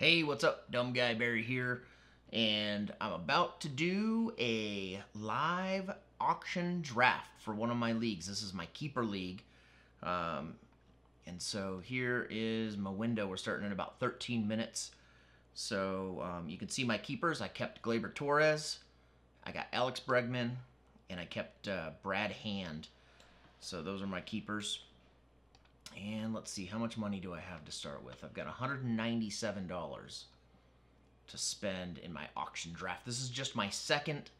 Hey, what's up? Dumb Guy Barry here, and I'm about to do a live auction draft for one of my leagues. This is my keeper league, and so here is my window. We're starting in about 13 minutes. So you can see my keepers. I kept Gleyber Torres, I got Alex Bregman, and I kept Brad Hand. So those are my keepers. And let's see, how much money do I have to start with? I've got $197 to spend in my auction draft. This is just my second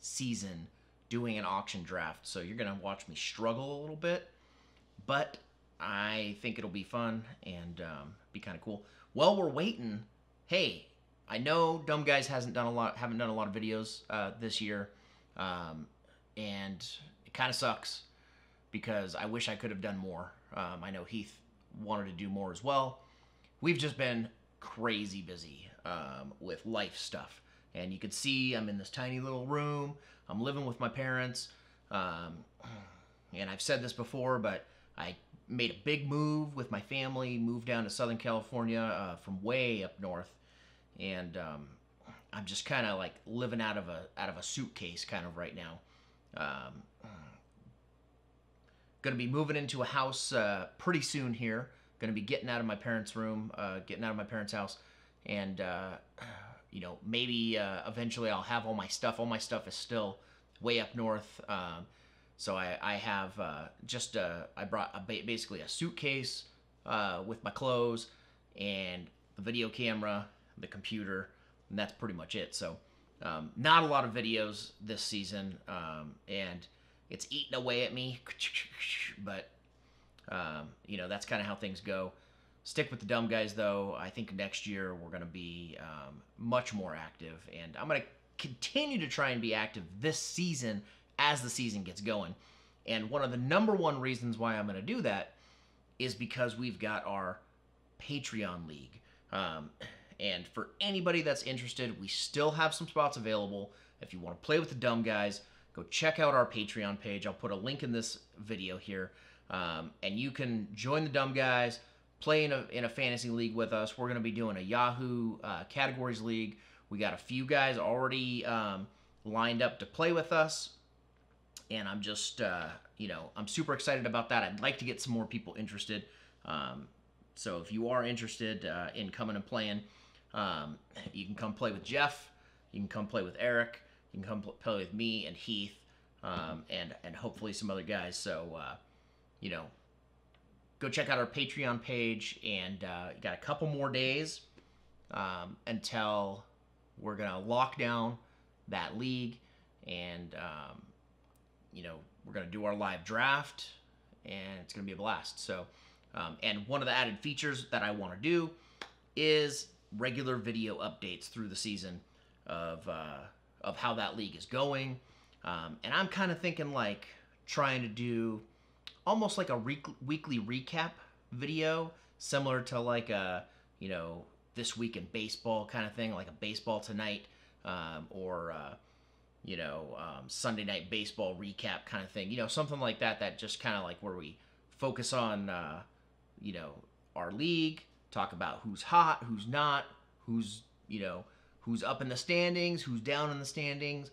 season doing an auction draft, so you're going to watch me struggle a little bit, but I think it'll be fun and be kind of cool. While we're waiting, hey, I know Dumb Guys haven't done a lot of videos this year, and it kind of sucks because I wish I could have done more. I know Heath wanted to do more as well. We've just been crazy busy with life stuff. And you can see I'm in this tiny little room. I'm living with my parents. And I've said this before, but I made a big move with my family, moved down to Southern California from way up north. And I'm just kind of like living out of a suitcase kind of right now. Going to be moving into a house pretty soon here. Going to be getting out of my parents' room, getting out of my parents' house, and you know, maybe eventually I'll have all my stuff. All my stuff is still way up north, so I have I brought basically a suitcase with my clothes and the video camera, the computer, and that's pretty much it. So not a lot of videos this season, and it's eating away at me, but you know, that's kind of how things go. Stick with the Dumb Guys, though. I think next year we're going to be much more active, and I'm going to continue to try and be active this season as the season gets going. And one of the number one reasons why I'm going to do that is because we've got our Patreon league. And for anybody that's interested, we still have some spots available. If you want to play with the Dumb Guys, go check out our Patreon page. I'll put a link in this video here. And you can join the Dumb Guys, play in a fantasy league with us. We're going to be doing a Yahoo categories league. We got a few guys already lined up to play with us. And I'm just, you know, I'm super excited about that. I'd like to get some more people interested. So if you are interested in coming and playing, you can come play with Jeff. You can come play with Eric. You can come play with me and Heath, and hopefully some other guys. So, you know, go check out our Patreon page, and you got a couple more days until we're gonna lock down that league, and you know, we're gonna do our live draft, and it's gonna be a blast. So, and one of the added features that I want to do is regular video updates through the season of how that league is going. And I'm kind of thinking like trying to do almost like a weekly recap video, similar to like a, you know, This Week in Baseball kind of thing, like a Baseball Tonight, or you know, Sunday Night Baseball recap kind of thing, you know, something like that, that just kind of like where we focus on, you know, our league, talk about who's hot, who's not, who's, you know, who's up in the standings, who's down in the standings,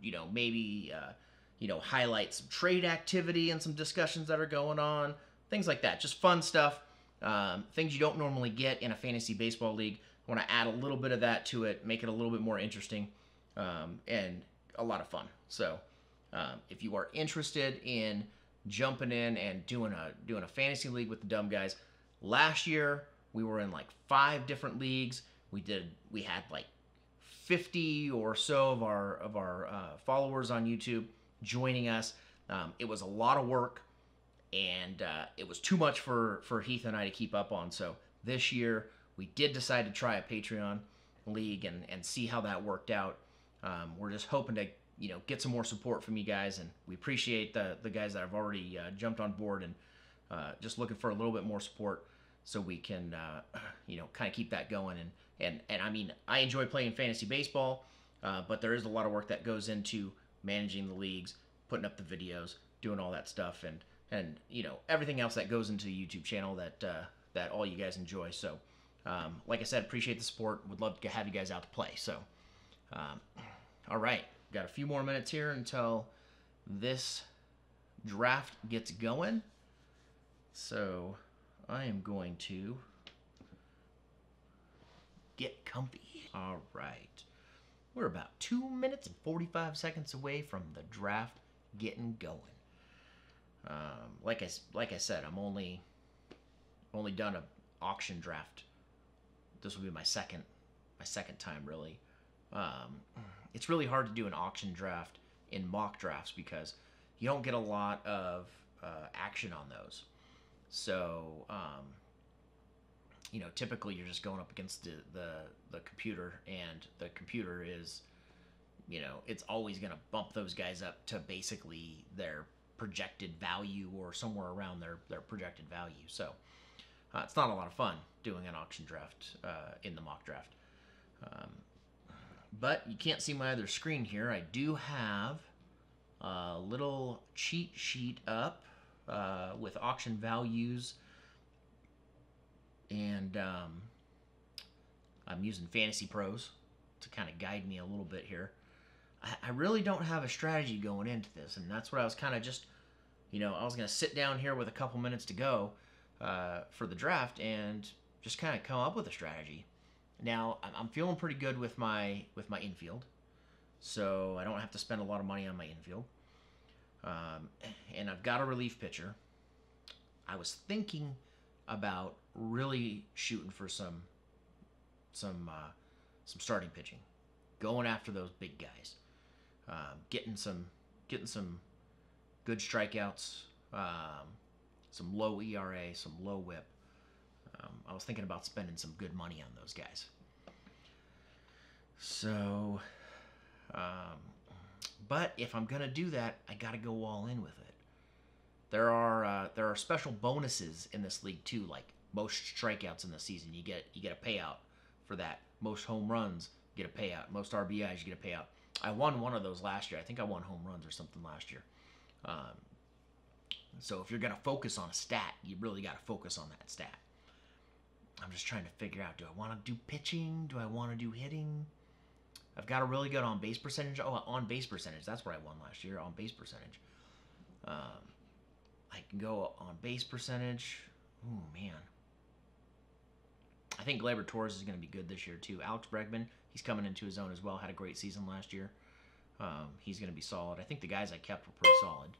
you know, maybe, you know, highlight some trade activity and some discussions that are going on, things like that. Just fun stuff, things you don't normally get in a fantasy baseball league. I want to add a little bit of that to it, make it a little bit more interesting, and a lot of fun. So if you are interested in jumping in and doing a fantasy league with the Dumb Guys, last year we were in like 5 different leagues. We had like 50 or so of our followers on YouTube joining us. It was a lot of work, and it was too much for Heath and I to keep up on. So this year we did decide to try a Patreon league and see how that worked out. We're just hoping to, you know, get some more support from you guys, and we appreciate the guys that have already jumped on board, and just looking for a little bit more support so we can, you know, kind of keep that going. And I mean, I enjoy playing fantasy baseball, but there is a lot of work that goes into managing the leagues, putting up the videos, doing all that stuff, and you know, everything else that goes into the YouTube channel that all you guys enjoy. So Like I said, appreciate the support. Would love to have you guys out to play. So, all right, got a few more minutes here until this draft gets going. So I am going to get comfy. All right. We're about 2 minutes and 45 seconds away from the draft getting going. Like I said, I'm only done an auction draft. This will be my second time really. It's really hard to do an auction draft in mock drafts because you don't get a lot of action on those. So typically you're just going up against the computer, and the computer is, it's always going to bump those guys up to basically their projected value or somewhere around their projected value. So it's not a lot of fun doing an auction draft in the mock draft. But you can't see my other screen here. I do have a little cheat sheet up with auction values, and I'm using Fantasy Pros to kind of guide me a little bit here. I really don't have a strategy going into this, and that's what I was kind of just, I was going to sit down here with a couple minutes to go for the draft and just kind of come up with a strategy. Now, I'm feeling pretty good with my infield, so I don't have to spend a lot of money on my infield. And I've got a relief pitcher. I was thinking about really shooting for some starting pitching, going after those big guys, getting some good strikeouts, some low ERA, some low WHIP. I was thinking about spending some good money on those guys. So, but if I'm gonna do that, I gotta go all in with it. There are special bonuses in this league too, like most strikeouts in the season. You get a payout for that. Most home runs, you get a payout. Most RBIs, you get a payout. I won one of those last year. I think I won home runs or something last year. So if you're gonna focus on a stat, you really gotta focus on that stat. I'm just trying to figure out, do I want to do pitching? Do I want to do hitting? I've got a really good on-base percentage. Oh, on-base percentage. That's what I won last year, on-base percentage. I can go on-base percentage. Oh, man. I think Gleyber Torres is going to be good this year, too. Alex Bregman, he's coming into his own as well. Had a great season last year. He's going to be solid. I think the guys I kept were pretty solid.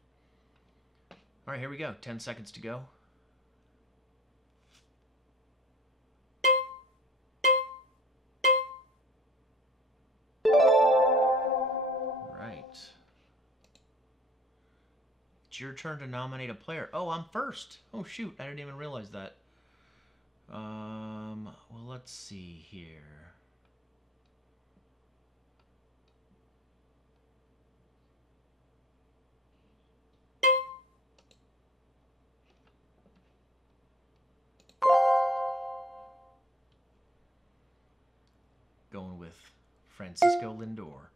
All right, here we go. 10 seconds to go. It's your turn to nominate a player. Oh, I'm first. Oh, shoot. I didn't even realize that. Well, let's see here. Going with Francisco Lindor.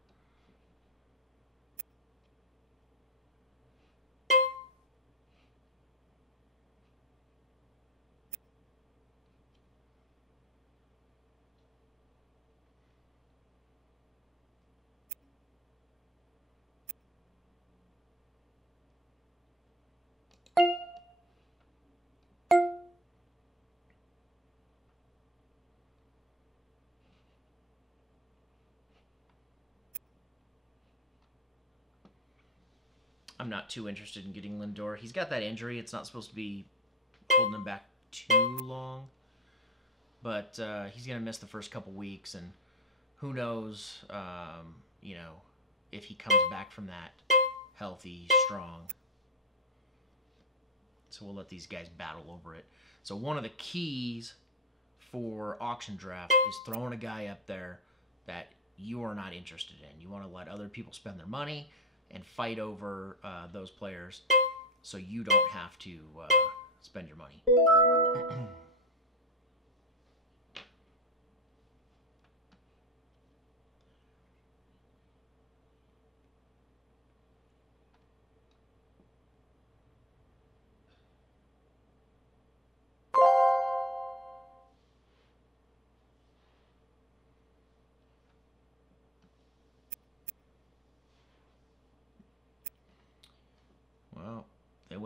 I'm not too interested in getting Lindor. He's got that injury. It's not supposed to be holding him back too long. But he's going to miss the first couple weeks, and who knows, if he comes back from that healthy, strong. So we'll let these guys battle over it. So one of the keys for auction draft is throwing a guy up there that you are not interested in. You want to let other people spend their money and fight over those players so you don't have to spend your money.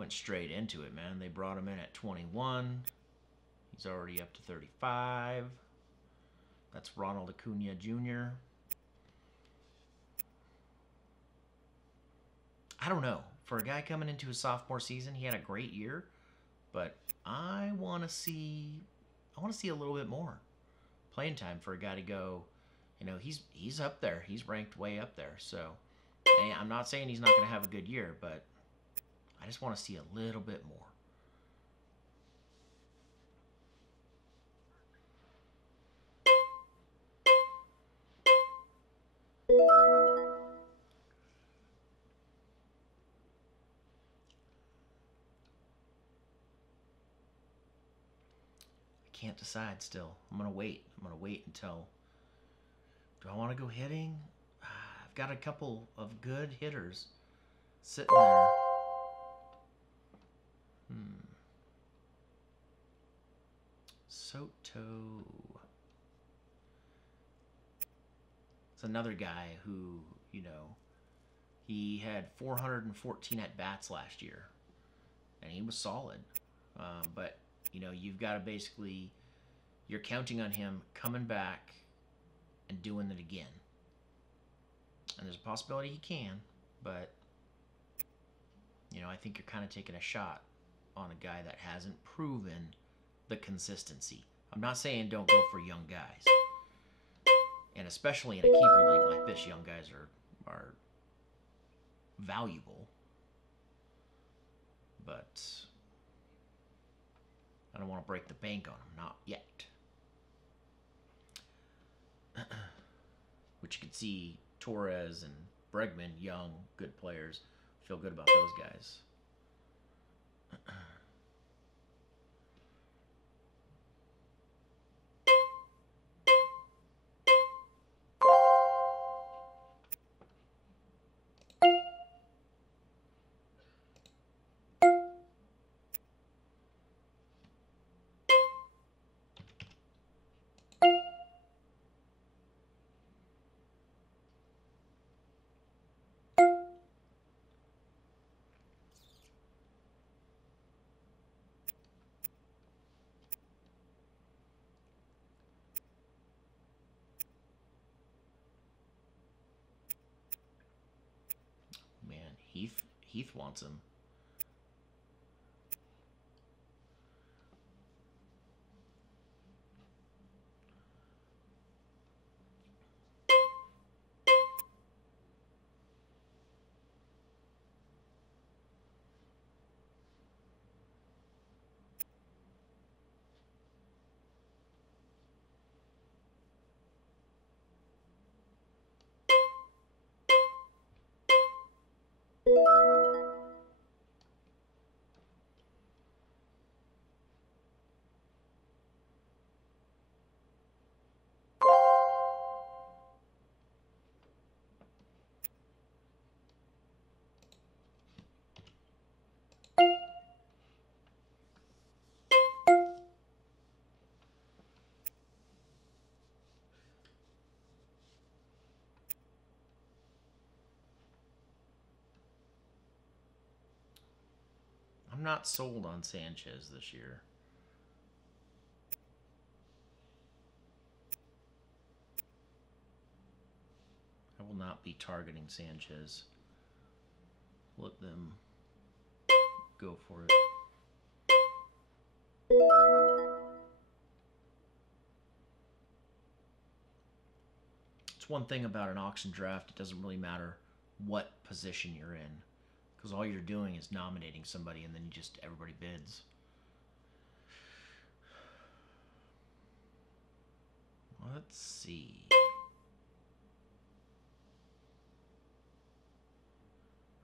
went straight into it, man. They brought him in at 21. He's already up to 35. That's Ronald Acuna Jr. I don't know. For a guy coming into his sophomore season, he had a great year, but I want to see a little bit more playing time for a guy to go. You know, he's up there. He's ranked way up there. So, and I'm not saying he's not going to have a good year, but I just want to see a little bit more. Can't decide still. I'm going to wait. I'm going to wait until... Do I want to go hitting? I've got a couple of good hitters sitting there. Soto. It's another guy who, you know, he had 414 at-bats last year. And he was solid. But... You know, you've got to basically, you're counting on him coming back and doing it again. And there's a possibility he can, but, you know, I think you're kind of taking a shot on a guy that hasn't proven the consistency. I'm not saying don't go for young guys. And especially in a keeper league like this, young guys are valuable. But... I don't want to break the bank on him, not yet. Which you can see Torres and Bregman, young, good players. Feel good about those guys. Heath wants him. I'm not sold on Sanchez this year. I will not be targeting Sanchez. Let them go for it. It's one thing about an auction draft, it doesn't really matter what position you're in, because all you're doing is nominating somebody and then everybody bids. Let's see.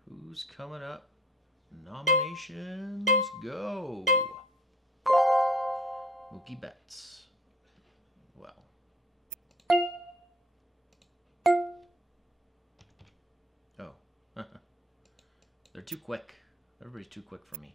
Who's coming up? Nominations go. Mookie Betts. Well. Oh. They're too quick. Everybody's too quick for me.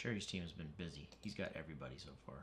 Cherry's team has been busy. He's got everybody so far.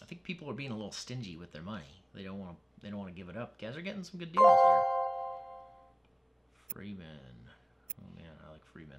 I think people are being a little stingy with their money. They don't want to give it up. Guys are getting some good deals here. Freeman. Oh man, I like Freeman.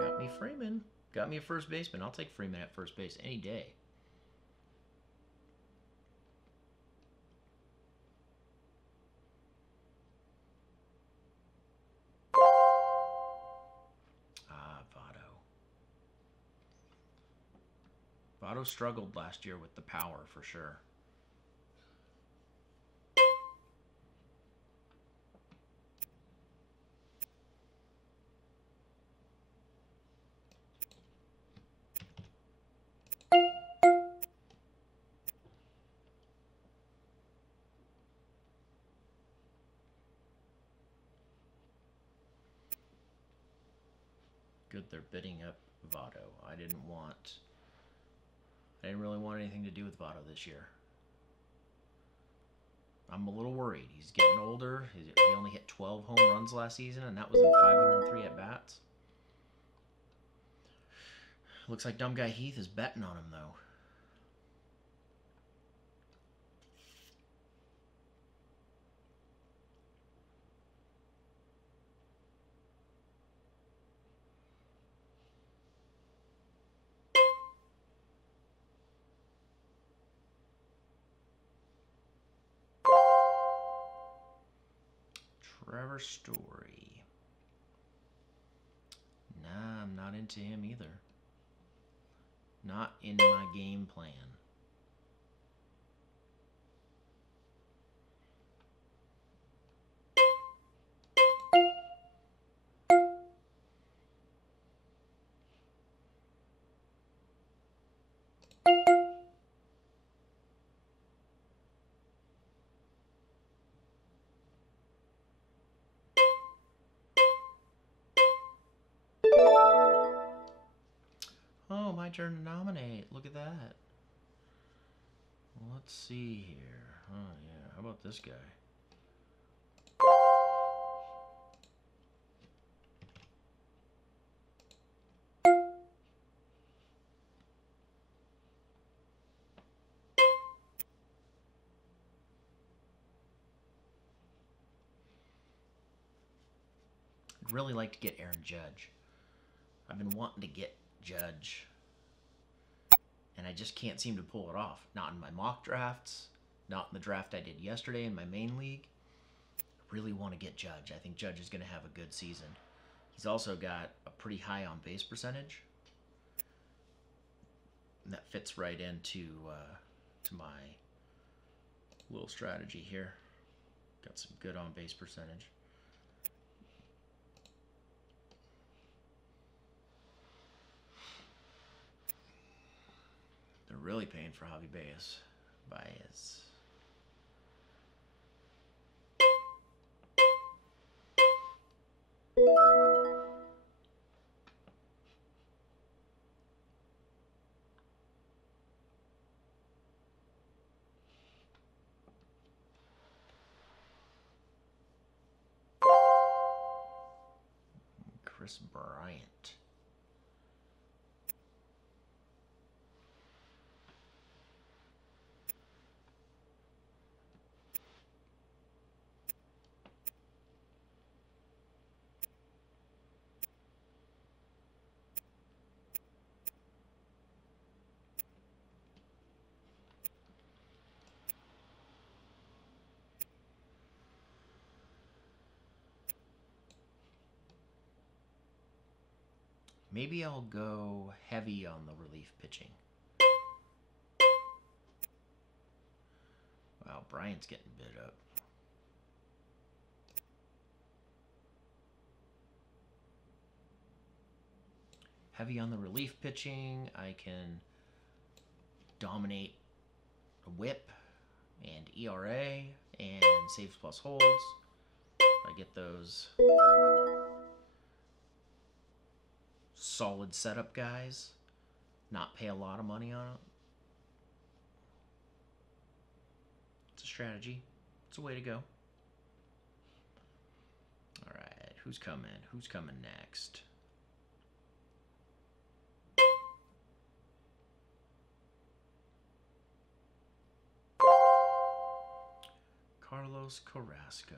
Got me Freeman. Got me a first baseman. I'll take Freeman at first base any day. Votto struggled last year with the power for sure. Good, they're bidding up Votto. I didn't really want anything to do with Votto this year. I'm a little worried. He's getting older. He only hit 12 home runs last season, and that was in 503 at-bats. Looks like Dumb Guy Heath is betting on him, though. Trevor Story. Nah, I'm not into him either. Not in my game plan. Oh, my turn to nominate. Look at that. Let's see here. Oh, yeah. How about this guy? I'd really like to get Aaron Judge. I've been wanting to get Judge, and I just can't seem to pull it off. Not in my mock drafts, not in the draft I did yesterday in my main league. I really want to get Judge. I think Judge is going to have a good season. He's also got a pretty high on base percentage, and that fits right into to my little strategy here. Got some good on base percentage. They're really paying for Javi Baez. Chris Bryant. Maybe I'll go heavy on the relief pitching. Wow, Bryant's getting bid up. Heavy on the relief pitching. I can dominate a whip and ERA and saves plus holds. I get those solid setup guys, not pay a lot of money on it. It's a strategy. It's a way to go. All right, who's coming? Who's coming next? Carlos Carrasco.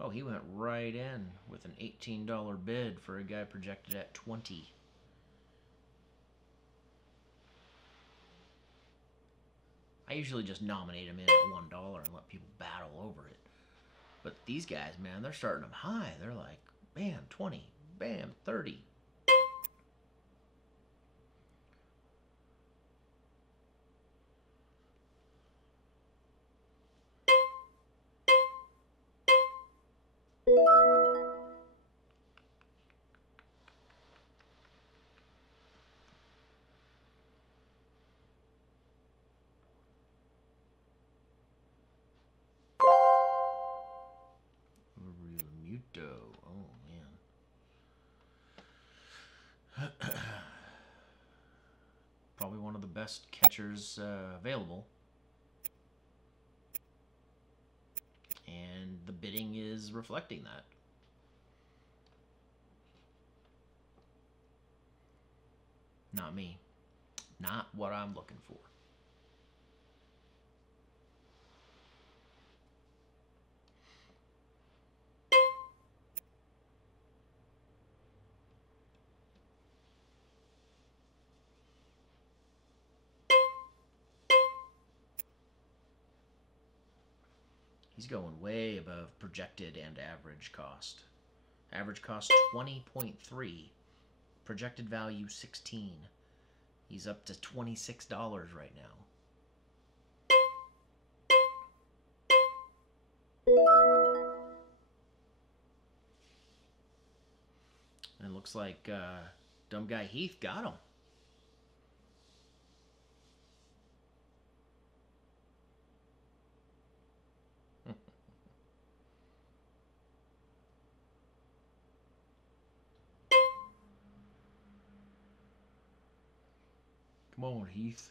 Oh, he went right in with an $18 bid for a guy projected at 20. I usually just nominate him in at $1 and let people battle over it. But these guys, man, they're starting them high. They're like, bam, 20, bam, 30. Oh, man. Probably one of the best catchers available. And the bidding is reflecting that. Not me. Not what I'm looking for. He's going way above projected and average cost. Average cost 20.3. Projected value 16. He's up to $26 right now. And it looks like dumb guy Heath got him. Come on, Heath.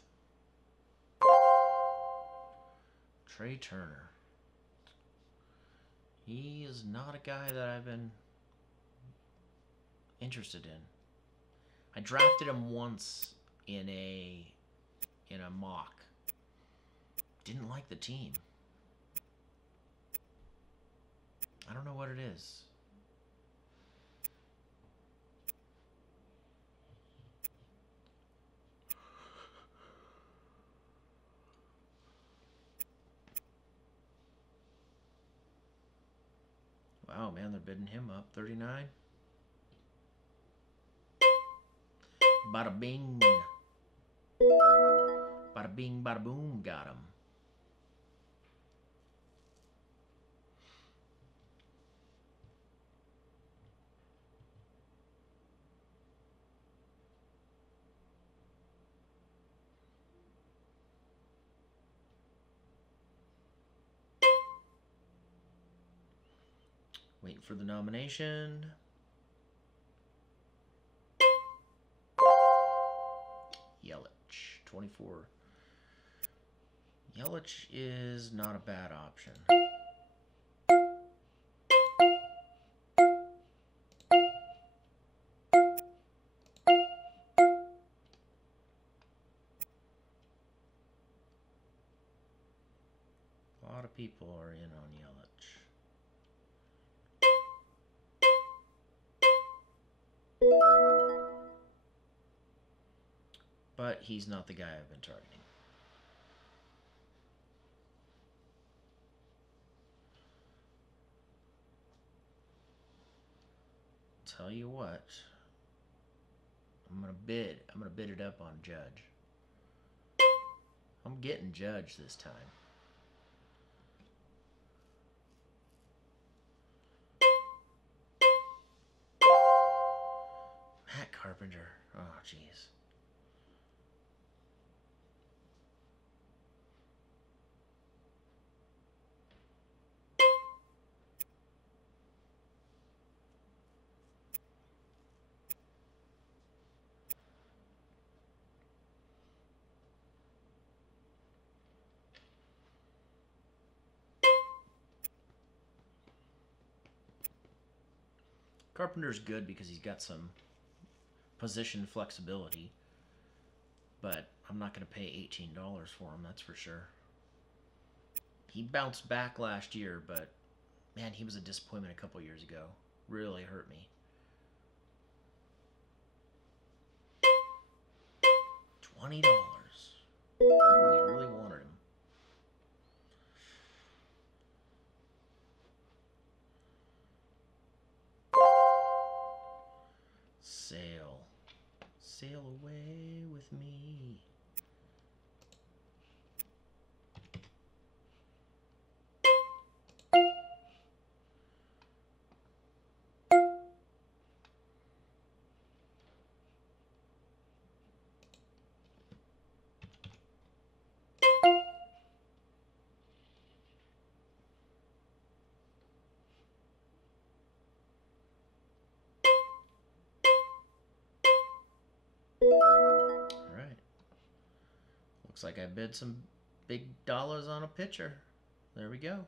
Trey Turner. He is not a guy that I've been interested in. I drafted him once in a mock. Didn't like the team. I don't know what it is. Wow, man, they're bidding him up. 39. Bada bing. Bada bing, bada boom, got him. Waiting for the nomination. Yelich, 24. Yelich is not a bad option. A lot of people are in on Yelich. But he's not the guy I've been targeting. Tell you what, I'm gonna bid it up on Judge. I'm getting Judge this time. Matt Carpenter. Oh, jeez. Carpenter's good because he's got some position flexibility, but I'm not going to pay $18 for him, that's for sure. He bounced back last year, but man, he was a disappointment a couple years ago. Really hurt me. $20. We really wanted him. Sail away with me. Looks like I bid some big dollars on a pitcher. There we go.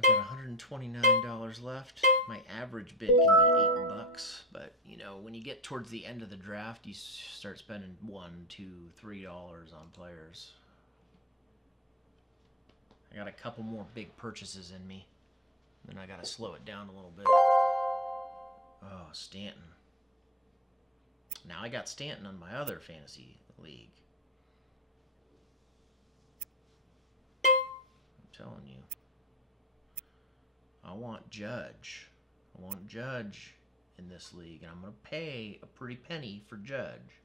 I've got $129 left. My average bid can be $8, but you know, when you get towards the end of the draft, you start spending $1, $2, $3 on players. I got a couple more big purchases in me. Then I got to slow it down a little bit. Oh, Stanton. Now I got Stanton on my other fantasy league. I'm telling you. I want Judge. I want Judge in this league, and I'm going to pay a pretty penny for Judge.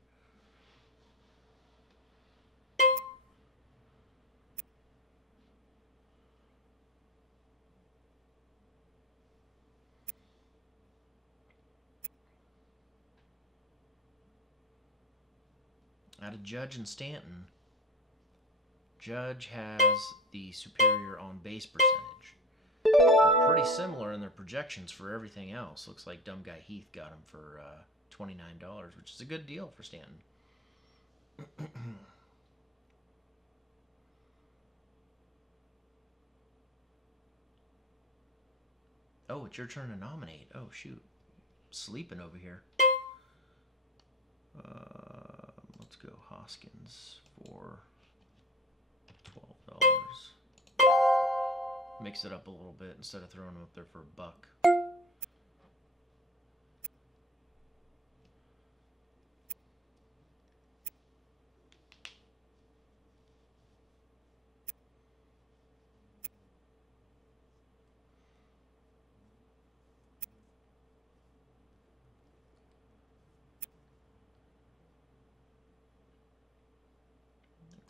Out of Judge and Stanton, Judge has the superior on-base percentage. They're pretty similar in their projections for everything else. Looks like Dumb Guy Heath got him for $29, which is a good deal for Stanton. Oh, it's your turn to nominate. Oh, shoot. Sleeping over here. Let's go Hoskins for $12. Mix it up a little bit instead of throwing them up there for a buck.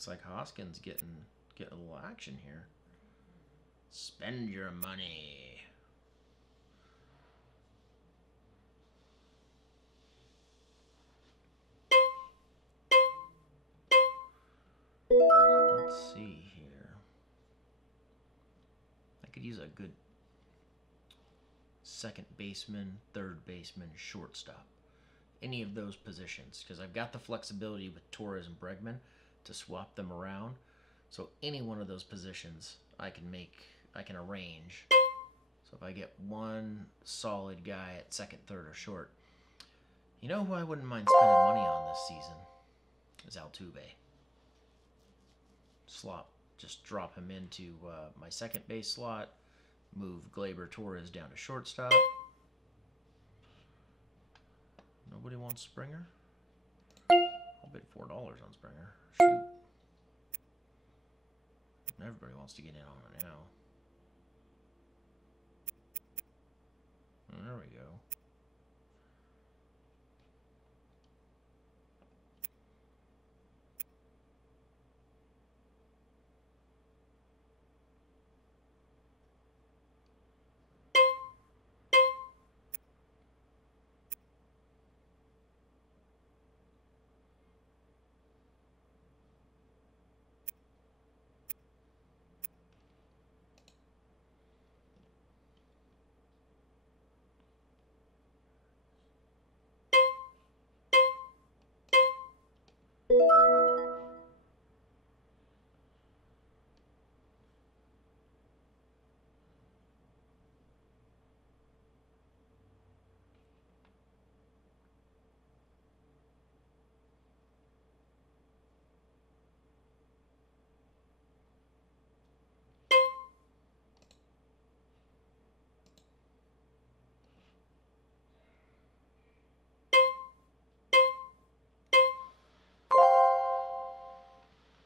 Looks like Hoskins getting a little action here. Spend your money. Let's see here. I could use a good second baseman, third baseman, shortstop. Any of those positions, because I've got the flexibility with Torres and Bregman to swap them around. So any one of those positions I can arrange. So if I get one solid guy at second, third, or short, you know who I wouldn't mind spending money on this season is Altuve. Just drop him into my second base slot, move Gleyber Torres down to shortstop. Nobody wants Springer? I'll bid $4 on Springer. Shoot. Everybody wants to get in on it now. There we go.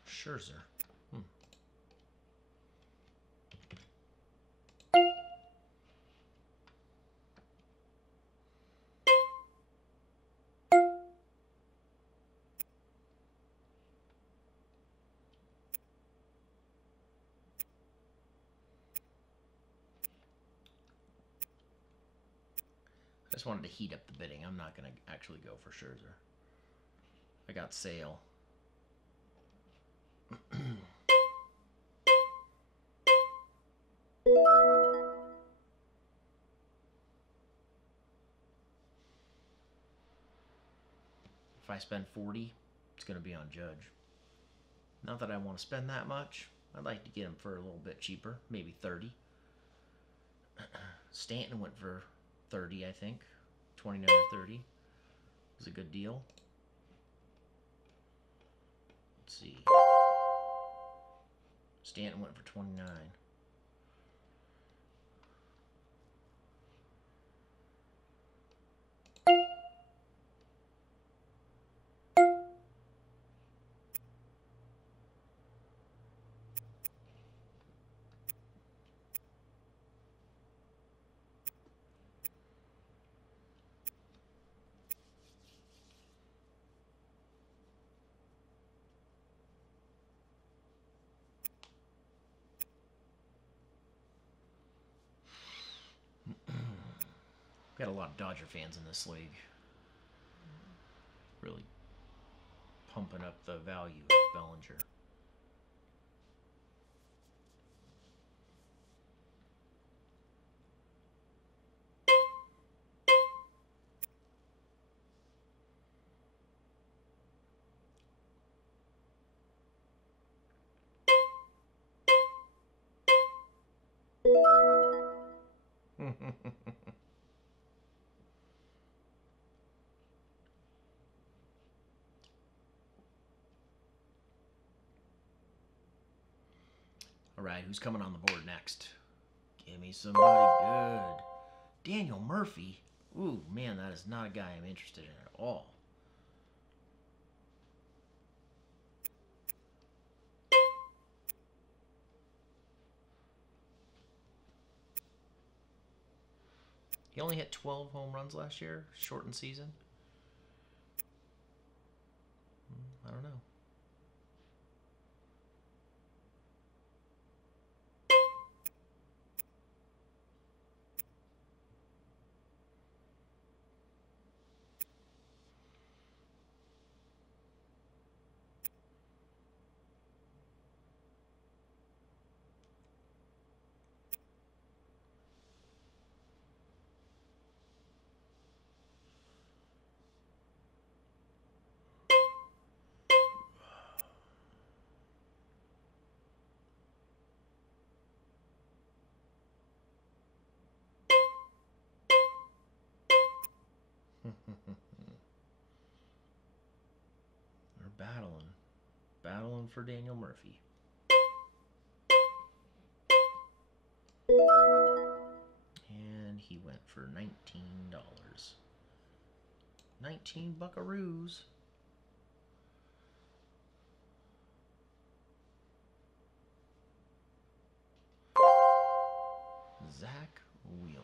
Scherzer. I just wanted to heat up the bidding. I'm not going to actually go for Scherzer. I got Sale. If I spend 40, it's going to be on Judge. Not that I want to spend that much. I'd like to get him for a little bit cheaper, maybe 30. Stanton went for 30, I think. 29 or 30. It was a good deal. Let's see. Stanton went for 29. Got a lot of Dodger fans in this league. Really pumping up the value of Bellinger. All right, who's coming on the board next? Give me somebody good. Daniel Murphy. Ooh, man, that is not a guy I'm interested in at all. He only hit 12 home runs last year, shortened season. I don't know. They're battling for Daniel Murphy. And he went for $19. 19 buckaroos. Zach Wheeler.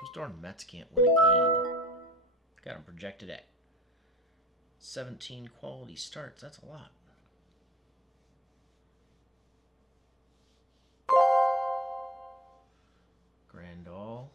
Those darn Mets can't win a game. Got them projected at 17 quality starts. That's a lot. Grandal.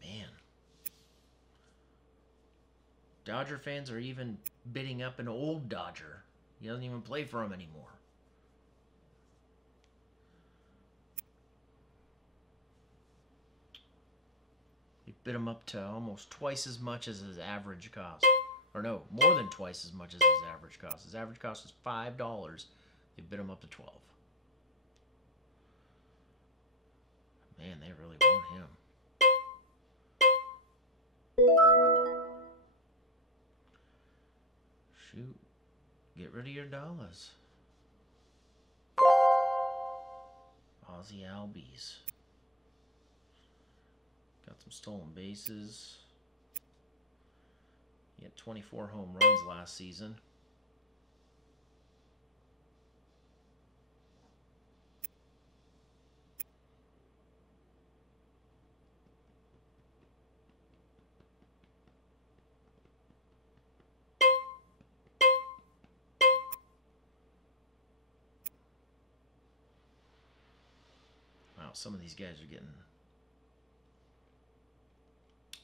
Man. Dodger fans are even bidding up an old Dodger. He doesn't even play for them anymore. They bid him up to almost twice as much as his average cost. Or no, more than twice as much as his average cost. His average cost was $5. They bid him up to 12. Man, they really want him. Shoot. Get rid of your dollars. Ozzy Albies. Got some stolen bases. He had 24 home runs last season. Wow, some of these guys are getting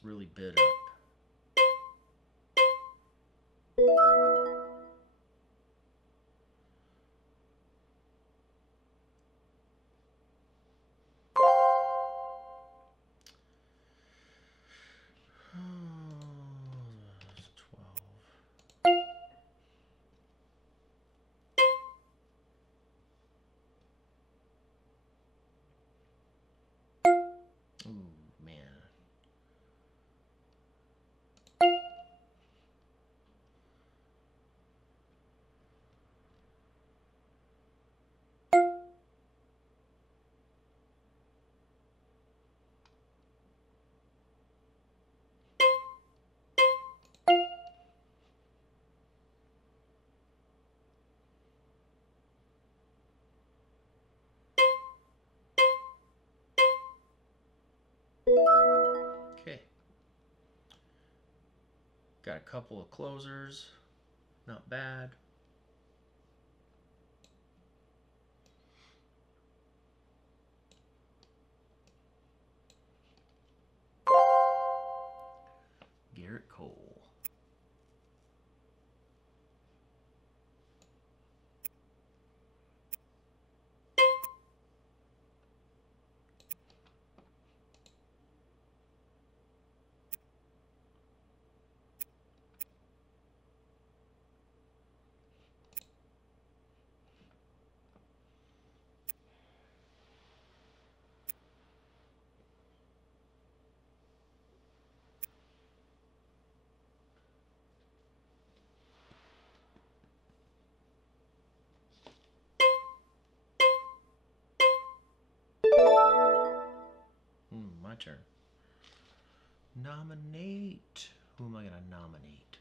really bid up. Ooh, man. Okay. Got a couple of closers. Not bad. Garrett Cole. My turn. Nominate. Who am I going to nominate?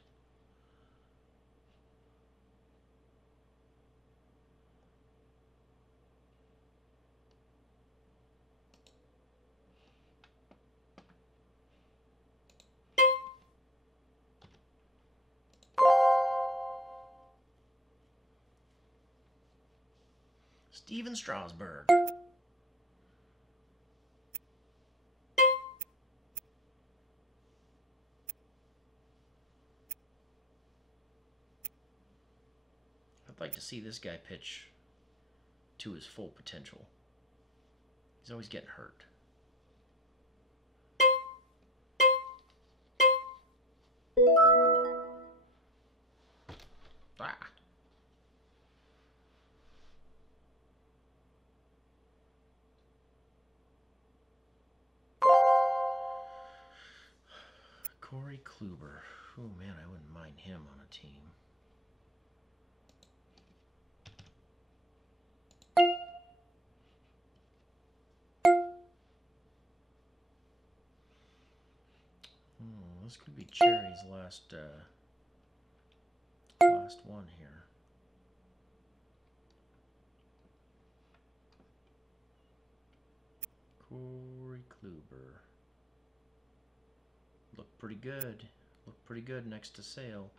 Steven Strasburg. I'd like to see this guy pitch to his full potential. He's always getting hurt. Ah. Corey Kluber. Oh man, I wouldn't mind him on a team. This could be Cherry's last one here. Corey Kluber. Looked pretty good. Looked pretty good next to Sale.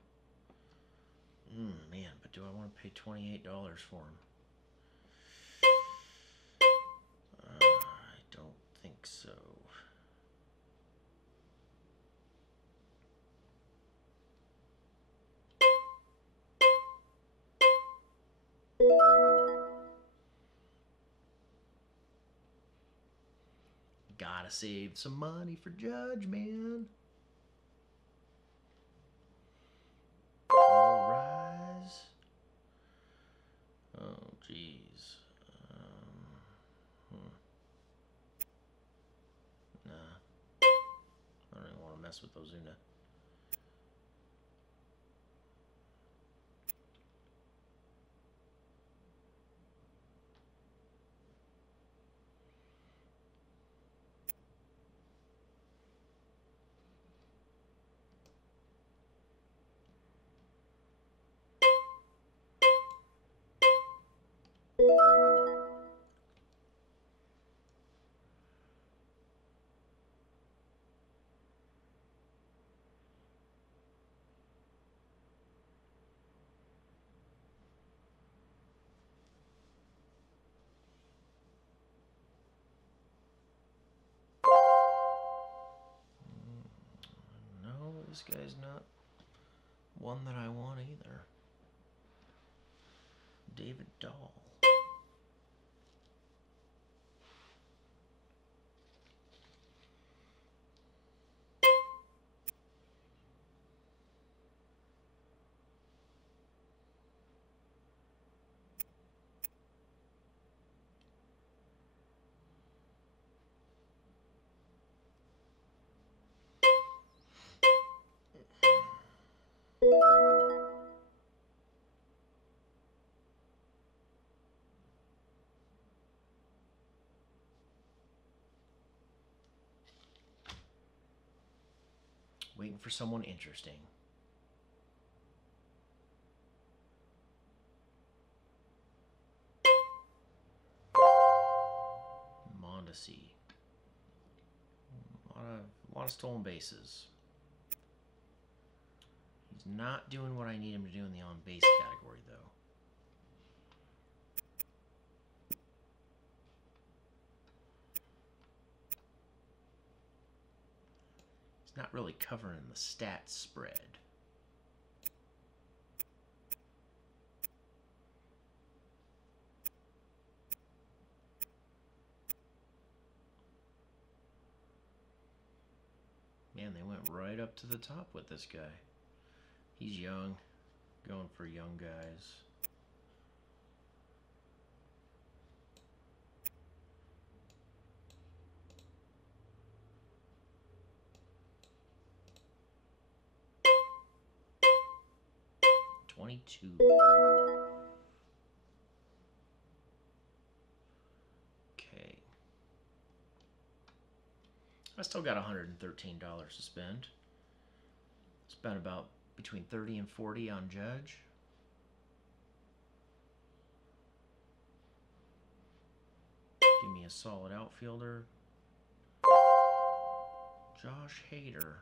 Man, but do I want to pay $28 for him? I don't think so. Gotta save some money for Judge, man. All rise. Oh, jeez. Nah. I don't even want to mess with Ozuna. This guy's not one that I want either. David Dahl. Waiting for someone interesting. Mondesi. A lot of stolen bases. He's not doing what I need him to do in the on-base category, though. It's not really covering the stats spread. Man, they went right up to the top with this guy. He's young, going for young guys. $22. Okay. I still got $113 to spend. Spent about between 30 and 40 on Judge. Give me a solid outfielder. Josh Hader.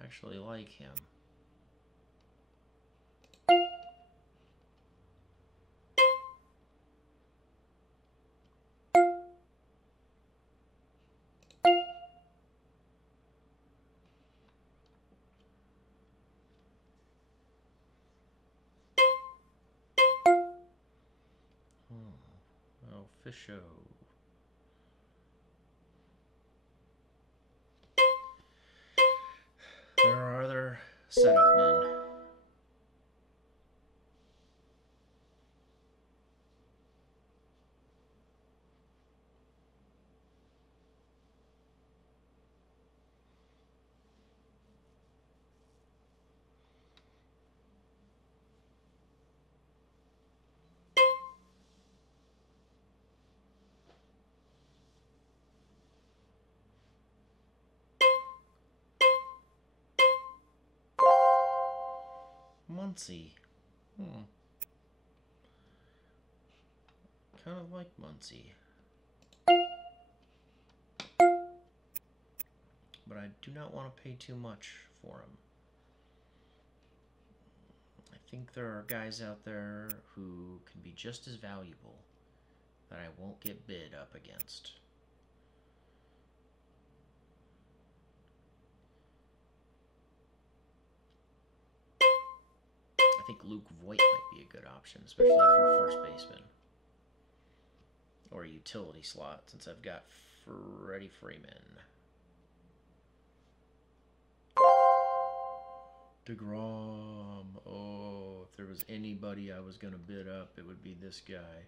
I actually like him. Oh, Fisho. There are other setup men. Muncy. Kind of like Muncy. But I do not want to pay too much for him. I think there are guys out there who can be just as valuable that I won't get bid up against. I think Luke Voigt might be a good option, especially for first baseman. Or a utility slot, since I've got Freddie Freeman. DeGrom. Oh, if there was anybody I was going to bid up, it would be this guy.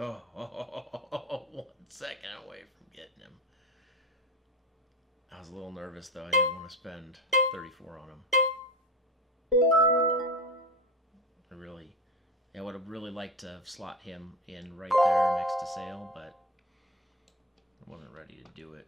Oh, 1 second away from getting him. I was a little nervous, though. I didn't want to spend 34 on him. I would have really liked to have slot him in right there next to Sale, but I wasn't ready to do it.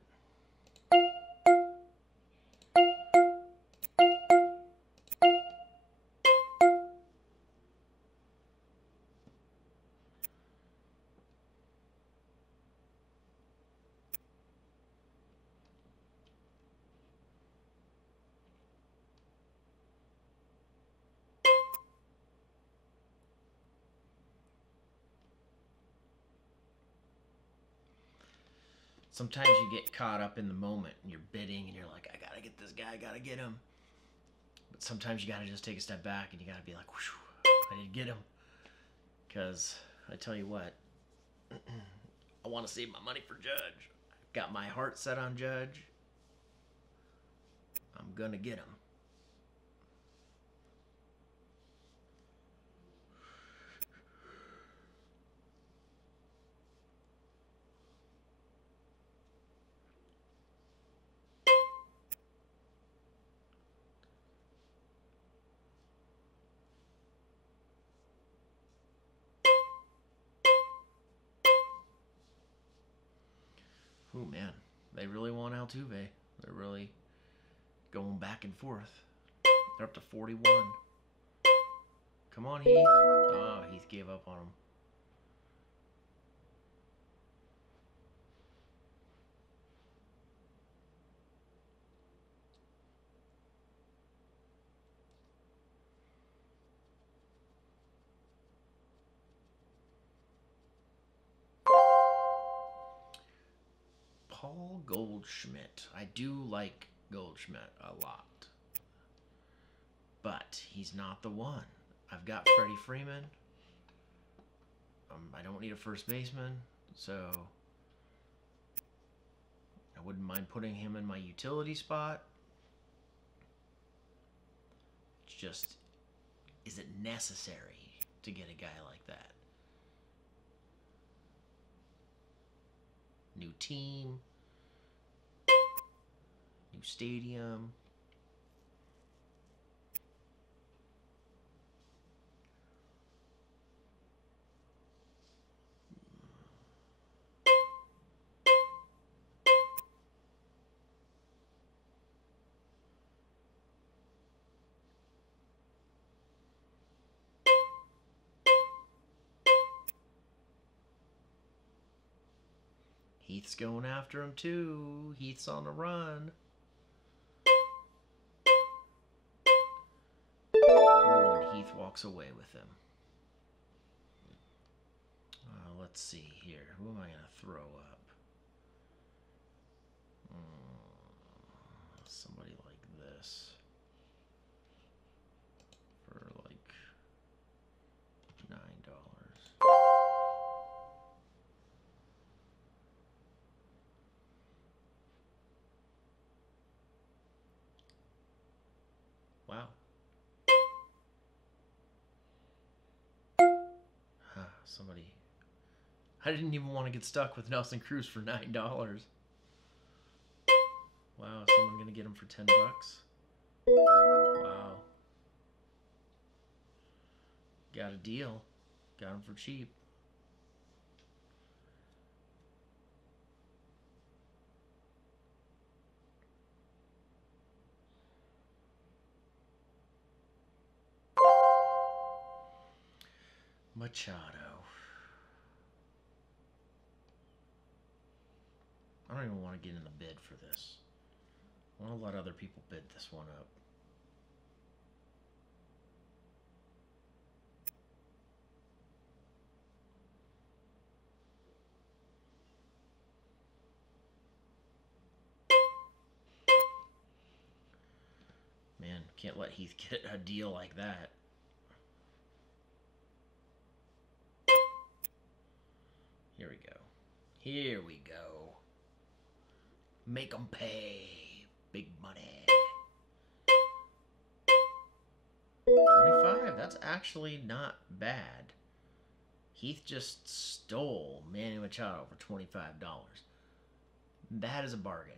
Sometimes you get caught up in the moment and you're bidding and you're like, I gotta get this guy, I gotta get him. But sometimes you gotta just take a step back and you gotta be like, whew, I did get him. Because I tell you what, I want to save my money for Judge. I've got my heart set on Judge. I'm gonna get him. Oh man, they really want Altuve. They're really going back and forth. They're up to 41. Come on, Heath. Oh, Heath gave up on him. Paul Goldschmidt. I do like Goldschmidt a lot. But he's not the one. I've got Freddie Freeman. I don't need a first baseman, so I wouldn't mind putting him in my utility spot. It's just, is it necessary to get a guy like that? New team, new stadium. Heath's going after him too. Heath's on the run. Ooh, and Heath walks away with him. Let's see here. Who am I going to throw up? Somebody like this. For like $9. Wow. Somebody. I didn't even want to get stuck with Nelson Cruz for $9. Wow, is someone gonna get him for $10? Wow. Got a deal. Got him for cheap. Machado. I don't even want to get in the bid for this. I want to let other people bid this one up. Man, can't let Heath get a deal like that. Here we go. Here we go. Make them pay. Big money. 25. That's actually not bad. Heath just stole Manny Machado for $25. That is a bargain.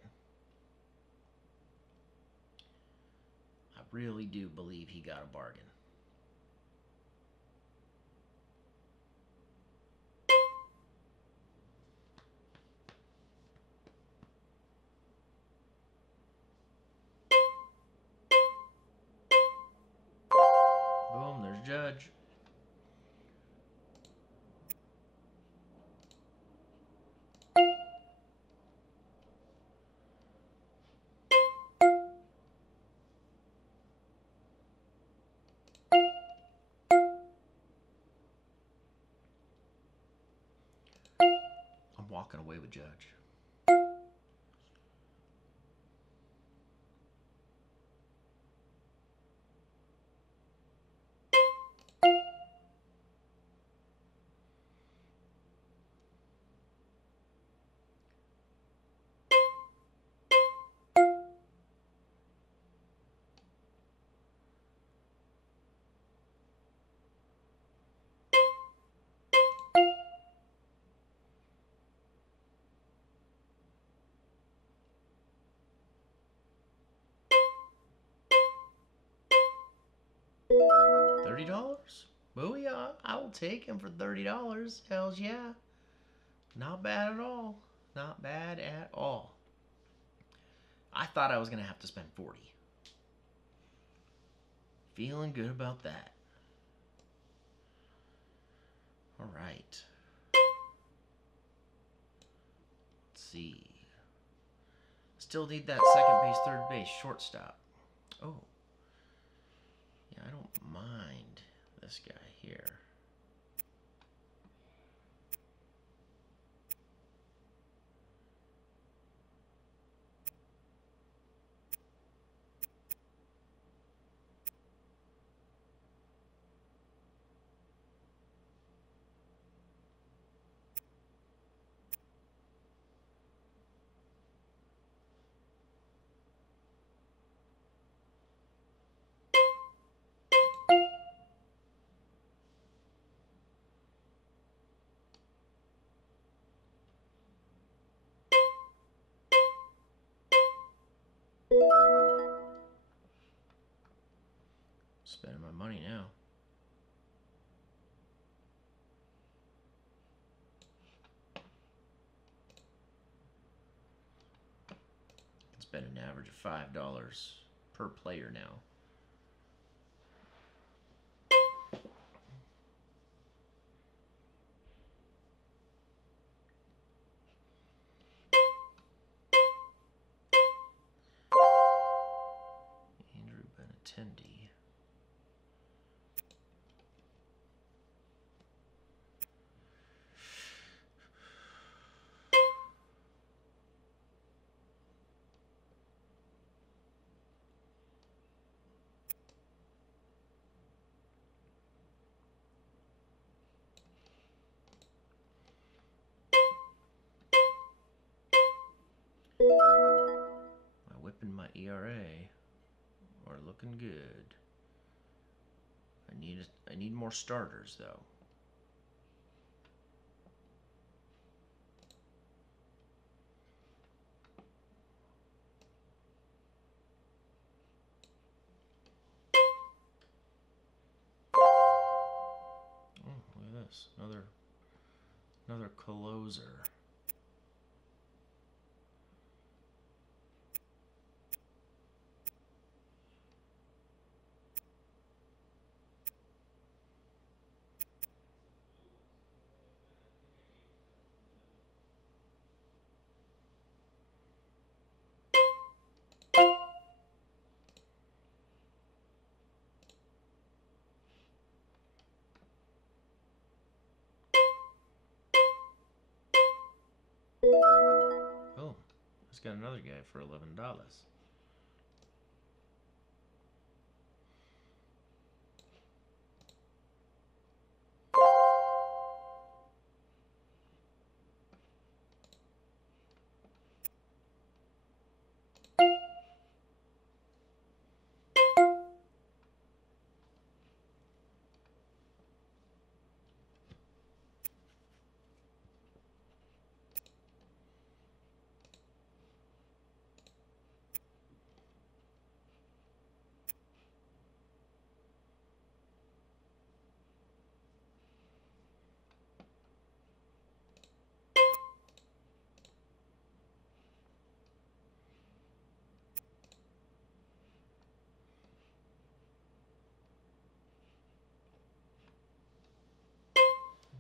I really do believe he got a bargain. Boom, there's Judge. I'm walking away with Judge. $30? Booyah! I will take him for $30. Hells yeah. Not bad at all. Not bad at all. I thought I was going to have to spend 40. Feeling good about that. All right. Let's see. Still need that second base, third base, shortstop. Oh. Yeah, I don't mind this guy here. Spending my money now. Spend an average of $5 per player now. Andrew Benintendi. My whip and my ERA are looking good. I need more starters though. Oh, look at this. Another closer. Oh, let's get another guy for $11.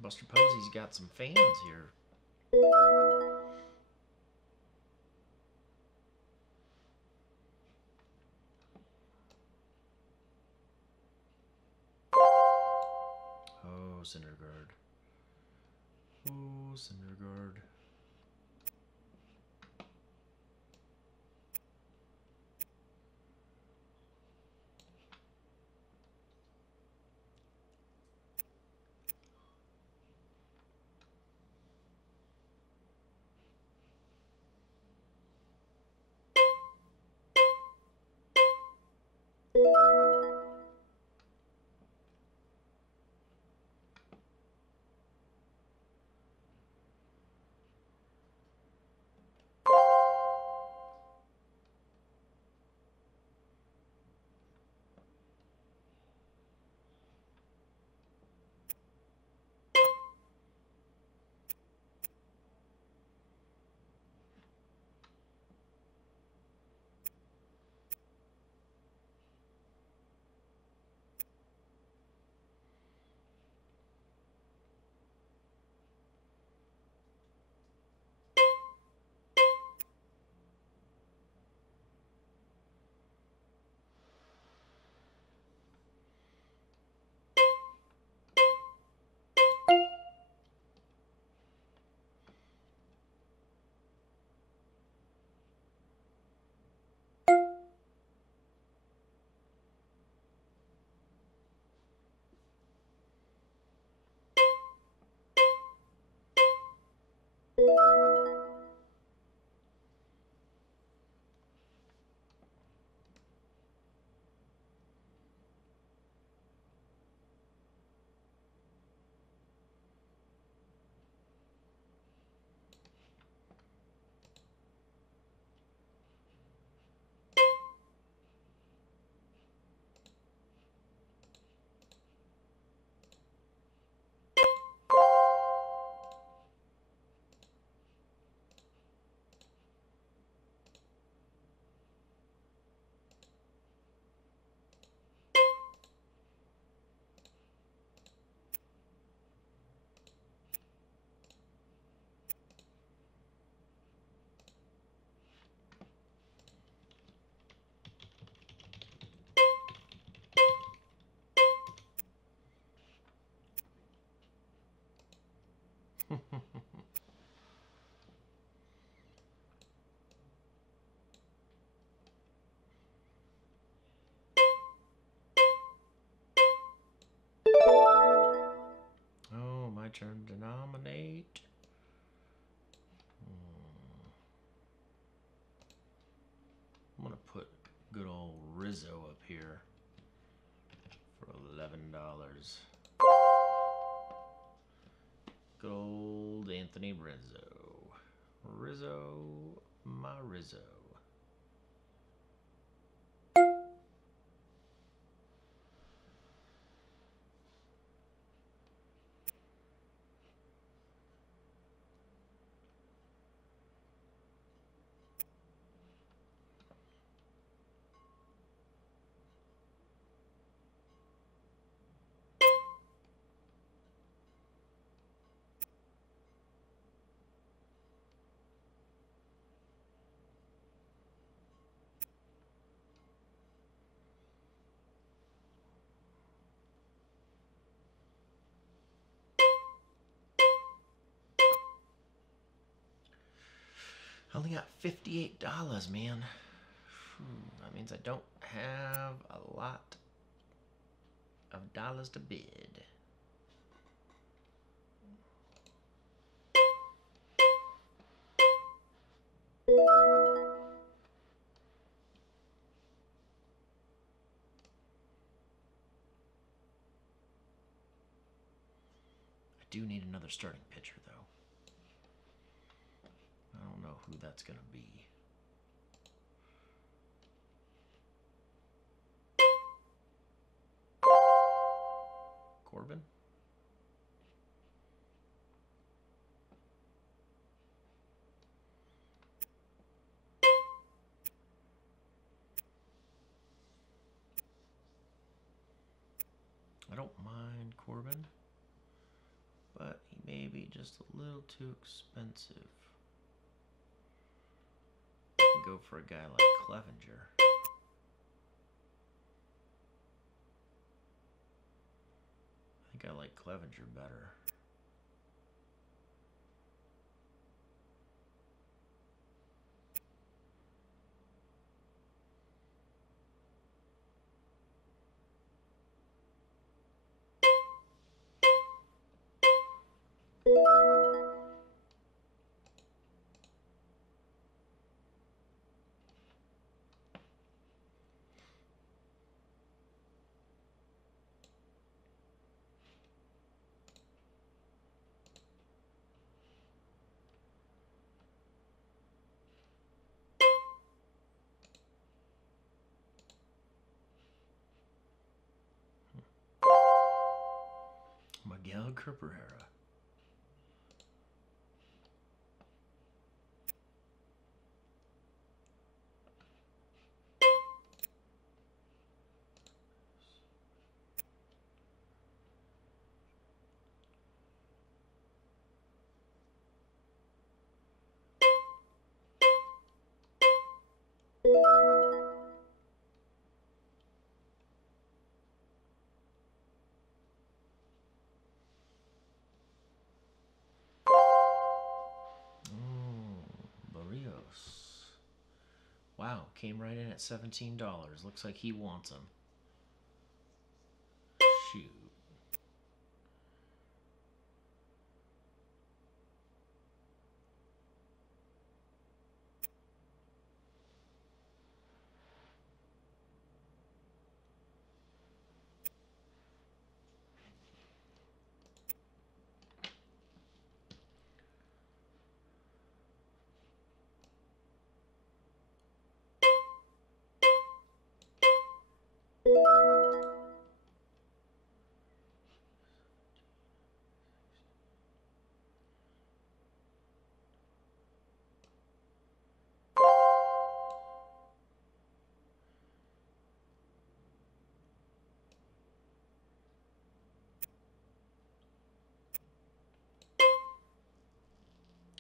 Buster Posey's got some fans here. Oh, Syndergaard. Oh, Syndergaard. turn to nominate. I'm gonna put good old Rizzo up here for $11. Good old Anthony Rizzo. Rizzo, my Rizzo. I only got $58, man. That means I don't have a lot of dollars to bid. I do need another starting pitcher, though. I don't know who that's going to be. Corbin? I don't mind Corbin, but he may be just a little too expensive. Go for a guy like Clevenger. I think I like Clevenger better. Miguel Cabrera. Wow, came right in at $17. Looks like he wants them. Shoot.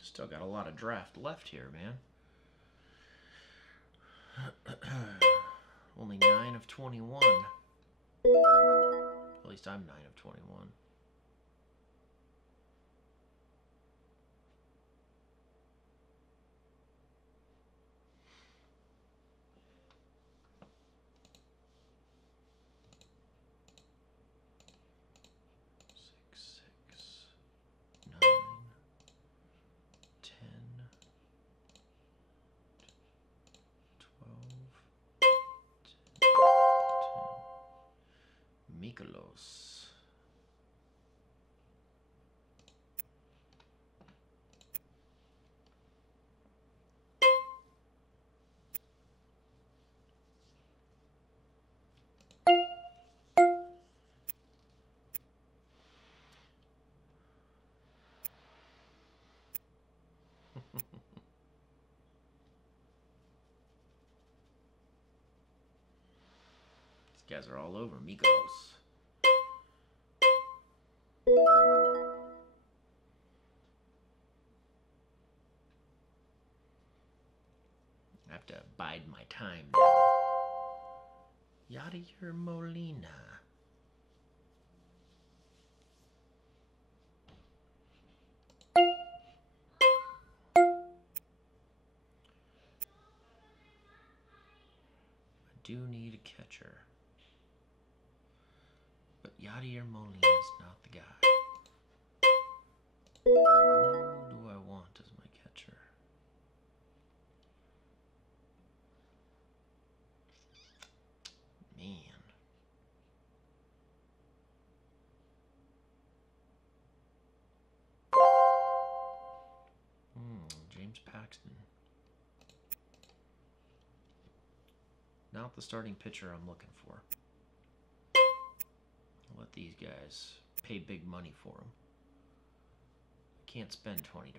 Still got a lot of draft left here, man. Only 9 of 21. At least I'm 9 of 21. Mikolos. These guys are all over Mikolos. I have to bide my time now. Yadier Molina. I do need a catcher. But Yadier Molina is not the guy. Who do I want as my catcher? Man. James Paxton. Not the starting pitcher I'm looking for. I'll let these guys pay big money for him. Can't spend $20.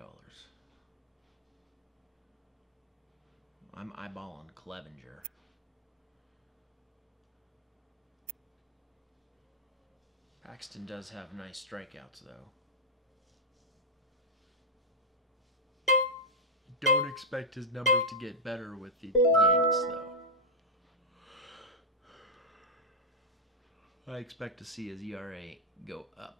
I'm eyeballing Clevenger. Paxton does have nice strikeouts, though. Don't expect his numbers to get better with the Yanks, though. I expect to see his ERA go up.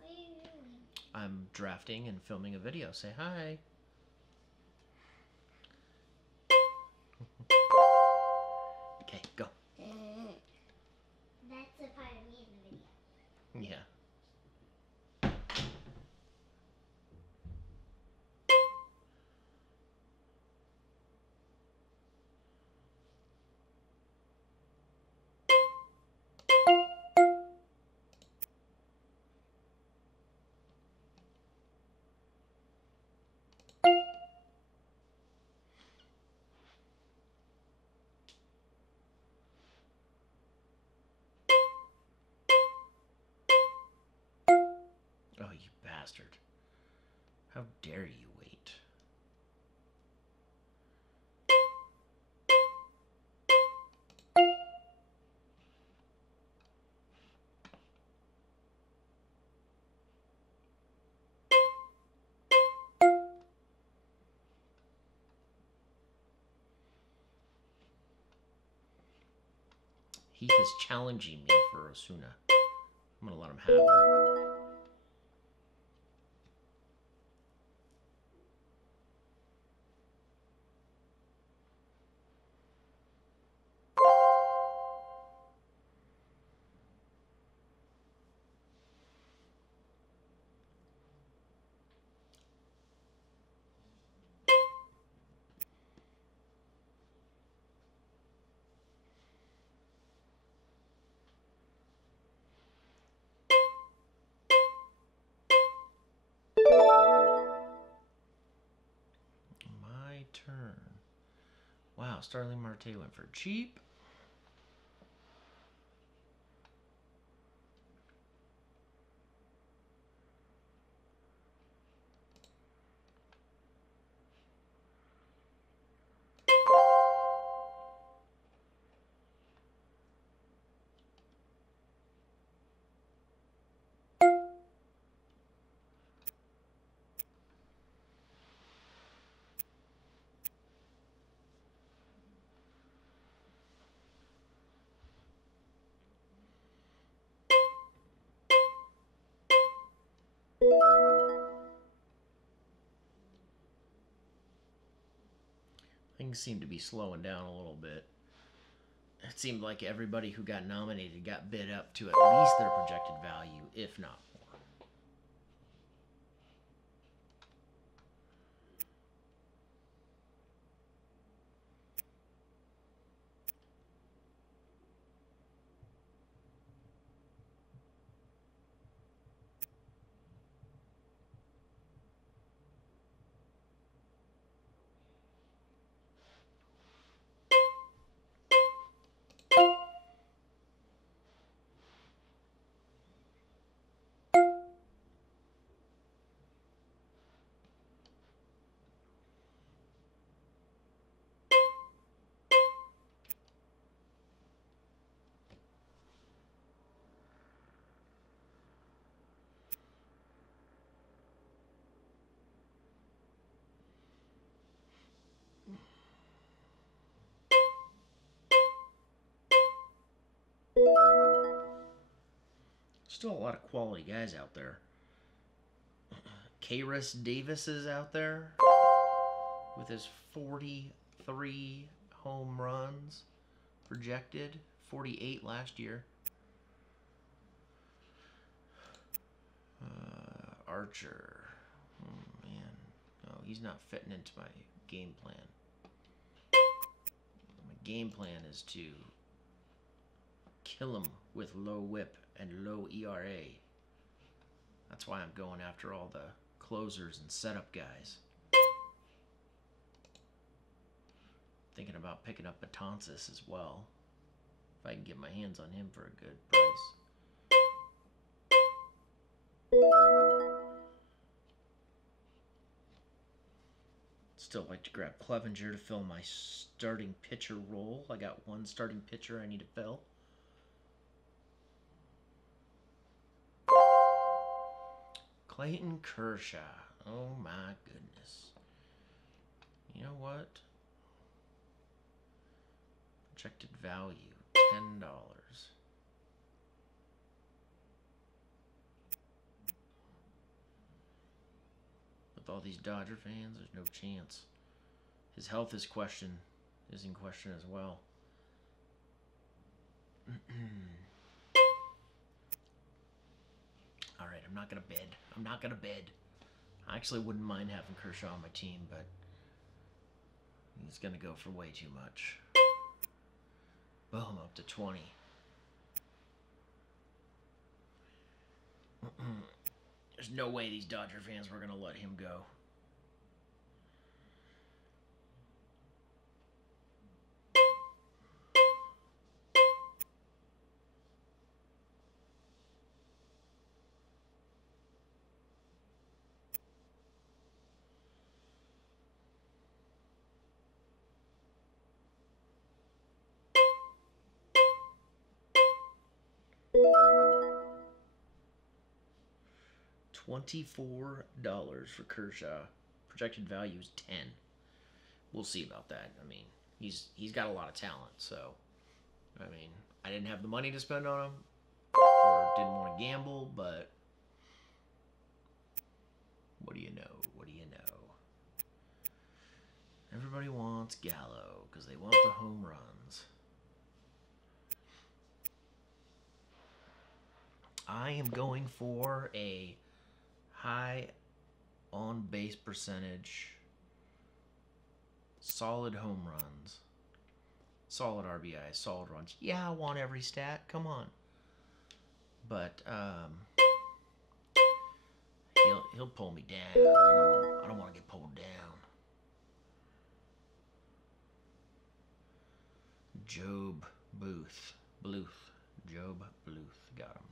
What are you doing? I'm drafting and filming a video. Say hi. Okay, go. That's a part of me in the video. Yeah. Oh, you bastard. How dare you wait? Heath is challenging me for Osuna. I'm gonna let him have him. My turn. Wow, Starling Marte went for cheap. Things seem to be slowing down a little bit. It seemed like everybody who got nominated got bid up to at least their projected value, if not more. Still a lot of quality guys out there. Carrasco Davis is out there with his 43 home runs projected, 48 last year. Archer. Oh, man. No, he's not fitting into my game plan. My game plan is to kill him with low whip and low ERA. That's why I'm going after all the closers and setup guys. Thinking about picking up Betances as well, if I can get my hands on him for a good price. Still like to grab Clevenger to fill my starting pitcher role. I got one starting pitcher I need to fill. Clayton Kershaw. Oh my goodness. You know what? Projected value, $10. With all these Dodger fans, there's no chance. His health is in question as well. All right, I'm not gonna bid. I actually wouldn't mind having Kershaw on my team, but he's gonna go for way too much. Boom, up to 20. There's no way these Dodger fans were gonna let him go. $24 for Kershaw. Projected value is 10. We'll see about that. I mean, he's got a lot of talent, so I mean, I didn't have the money to spend on him, or didn't want to gamble, but what do you know? What do you know? Everybody wants Gallo because they want the home runs. I am going for a high on base percentage, solid home runs, solid RBI, solid runs. Yeah, I want every stat. Come on. But he'll pull me down. I don't want to get pulled down. Job Bluth. Job Bluth. Got him.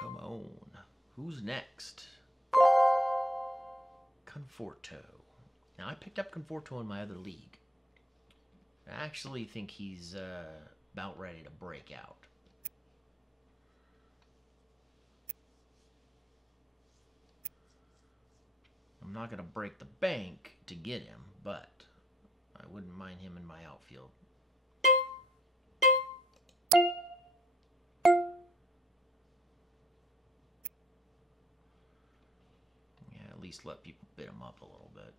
Come on. Who's next? Conforto. Now, I picked up Conforto in my other league. I actually think he's about ready to break out. I'm not going to break the bank to get him, but I wouldn't mind him in my outfield. Yeah, at least let people bid him up a little bit.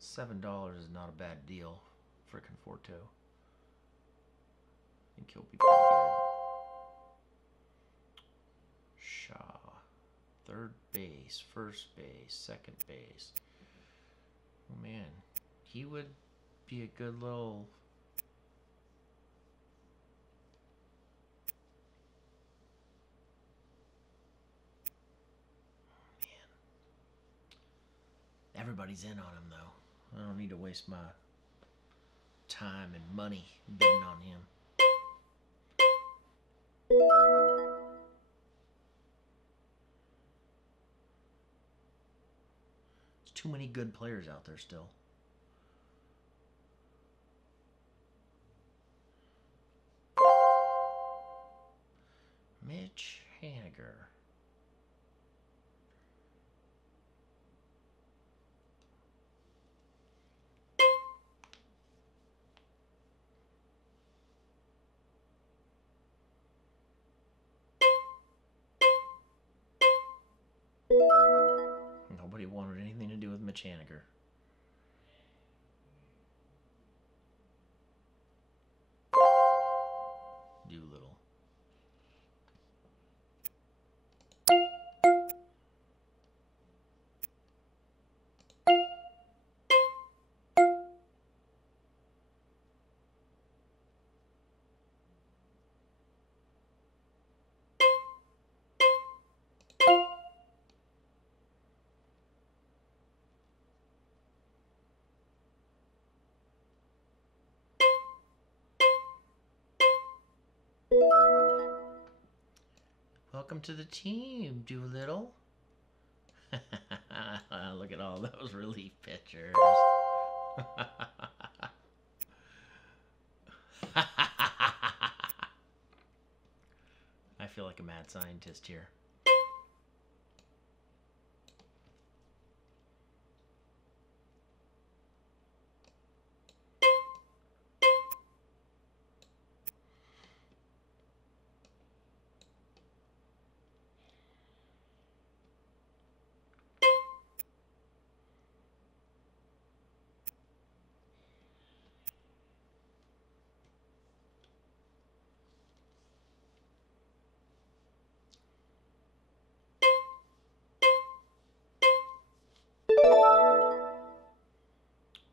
$7 is not a bad deal for Conforto. I think he'll be pretty good. Shaw. Third base, first base, second base. Oh man, he would be a good little... Man. Everybody's in on him though. I don't need to waste my time and money bidding on him. There's too many good players out there still. Mitch Haniger. Nobody wanted anything to do with Mitch Haniger. Doolittle. Welcome to the team, Doolittle. Look at all those relief pitchers. I feel like a mad scientist here.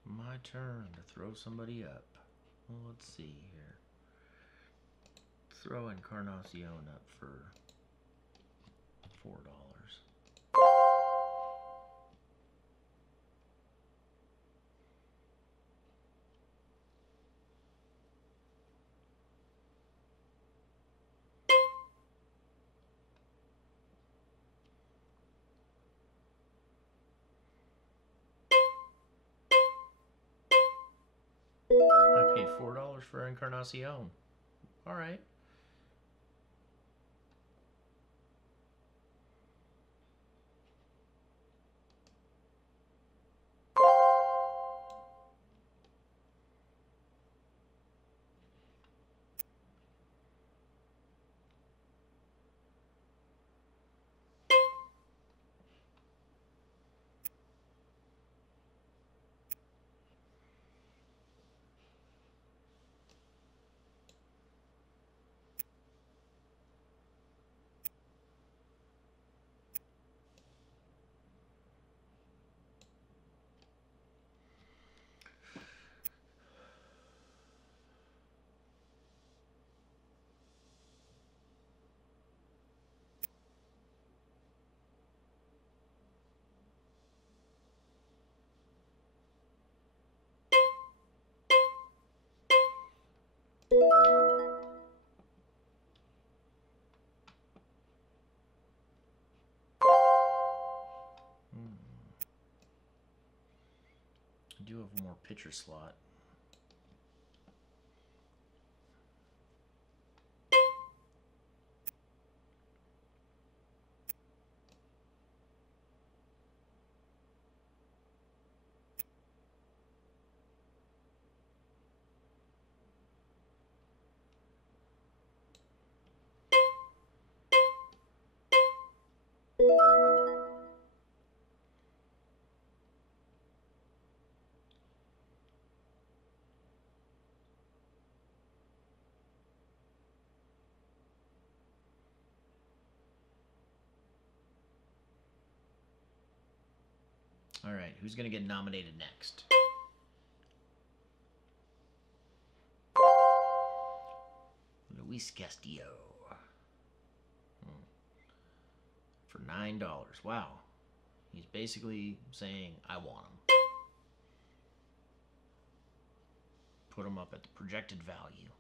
My turn to throw somebody up. Well, let's see here. Throw Encarnacion up for $4. I paid $4 for Encarnacion. All right. I do have more pitcher slot. All right, who's going to get nominated next? Luis Castillo. For $9. Wow. He's basically saying, I want him. Put him up at the projected value.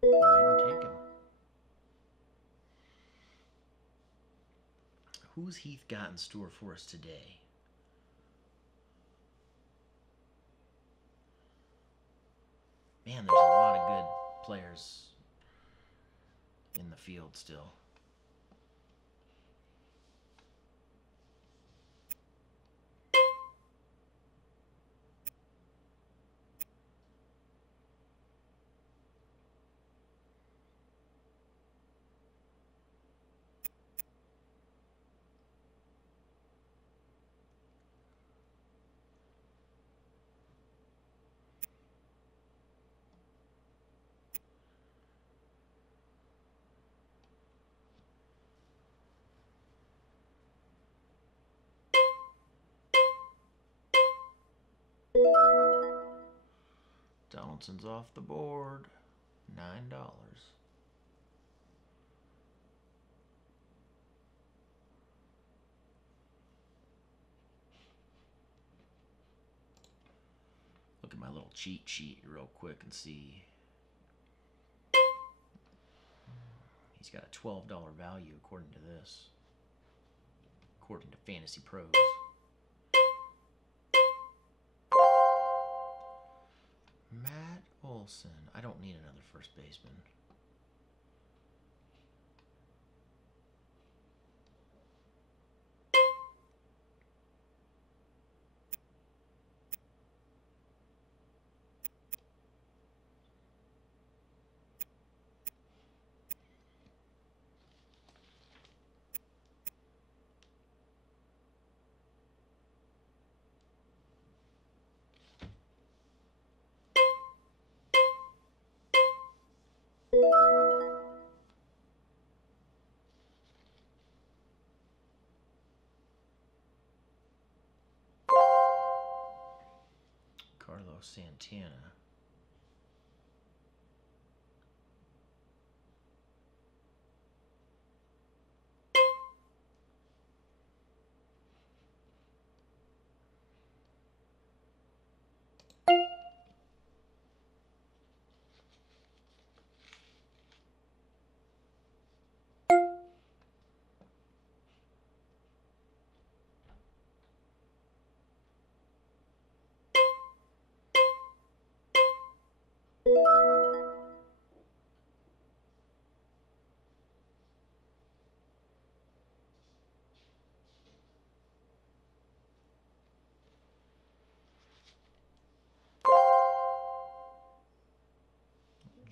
Go ahead and take him. Who's Heath got in store for us today? Man, there's a lot of good players in the field still. Donaldson's off the board. $9. Look at my little cheat sheet real quick and see. He's got a $12 value according to this. According to Fantasy Pros. Matt Olson. I don't need another first baseman. Carlos Santana.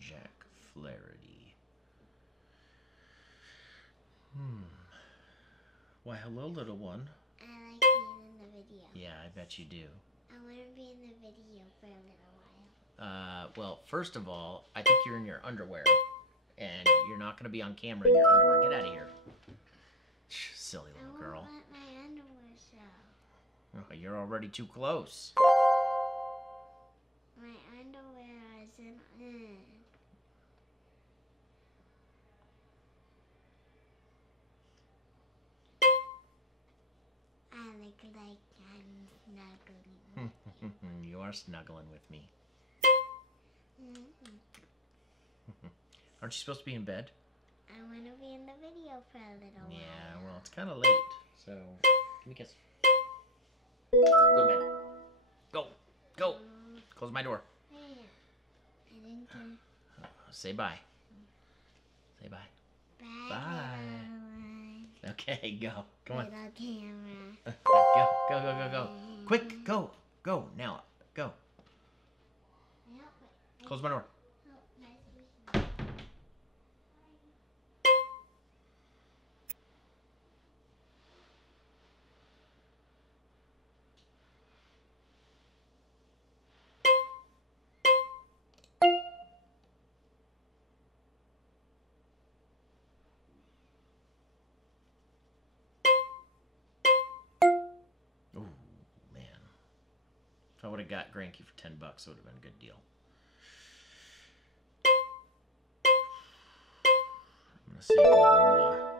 Jack Flaherty. Why, hello, little one. I like being in the video. Yeah, I bet you do. I want to be in the video for a little while. Well, first of all, I think you're in your underwear. And you're not going to be on camera in your underwear. Get out of here. Silly little girl. I won't let my underwear show. Oh, you're already too close. My underwear isn't in. I look like I'm snuggling with you. You are snuggling with me. Aren't you supposed to be in bed? I want to be in the video for a little while. Yeah, well, it's kind of late. So, give me a kiss. Go to bed. Go. Go. Close my door. I didn't do. Say bye. Say bye. Bye. Bye. Okay, go. Come on. Little camera. Go, go, go, go, go. Quick, go. Go, now. Go. Close my door. Oh, man. If I would have got Granky for $10, it would have been a good deal. I'm going to save my moolah.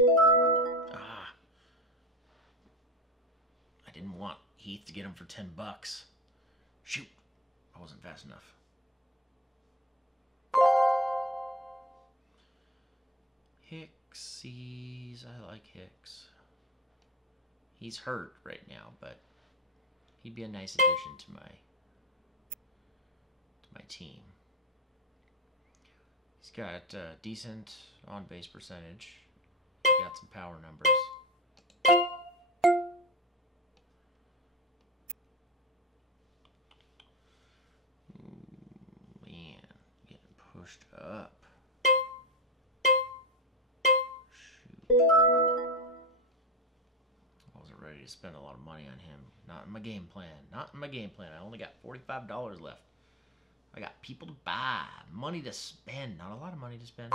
Ah. I didn't want Heath to get him for $10. Shoot. I wasn't fast enough. Hicksies. I like Hicks. He's hurt right now, but he'd be a nice addition to my team. He's got decent on-base percentage. He's got some power numbers. Ooh, man, getting pushed up. Shoot. I wasn't ready to spend a lot of money on him. Not in my game plan. Not in my game plan. I only got $45 left. I got people to buy, money to spend. Not a lot of money to spend.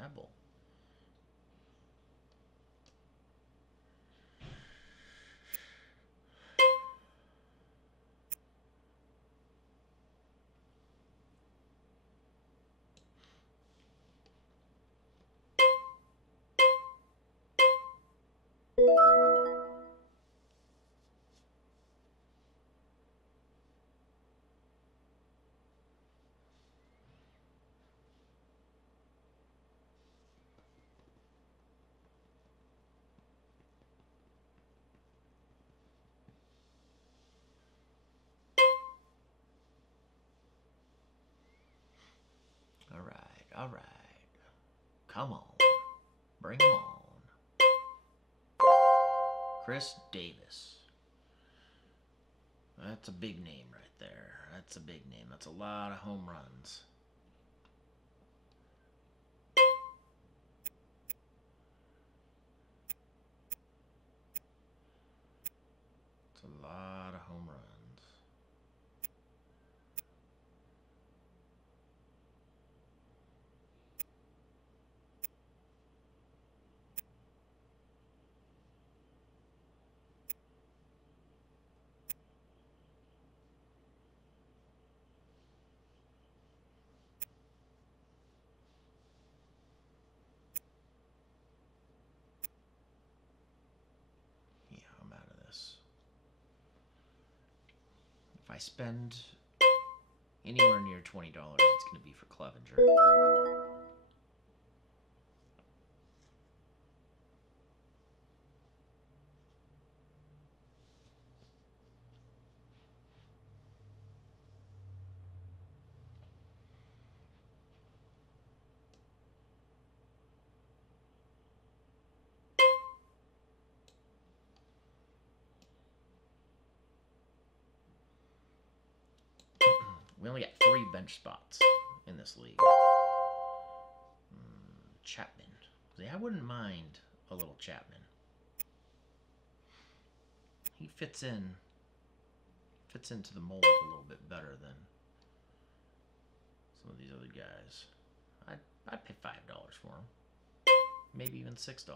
Nebel. All right. Come on. Bring him on. Chris Davis. That's a big name right there. That's a big name. That's a lot of home runs. It's a lot of home runs. If I spend anywhere near $20, it's going to be for Clevenger. We only got 3 bench spots in this league. Chapman. See, I wouldn't mind a little Chapman. He fits into the mold a little bit better than some of these other guys. I'd pay $5 for him. Maybe even $6.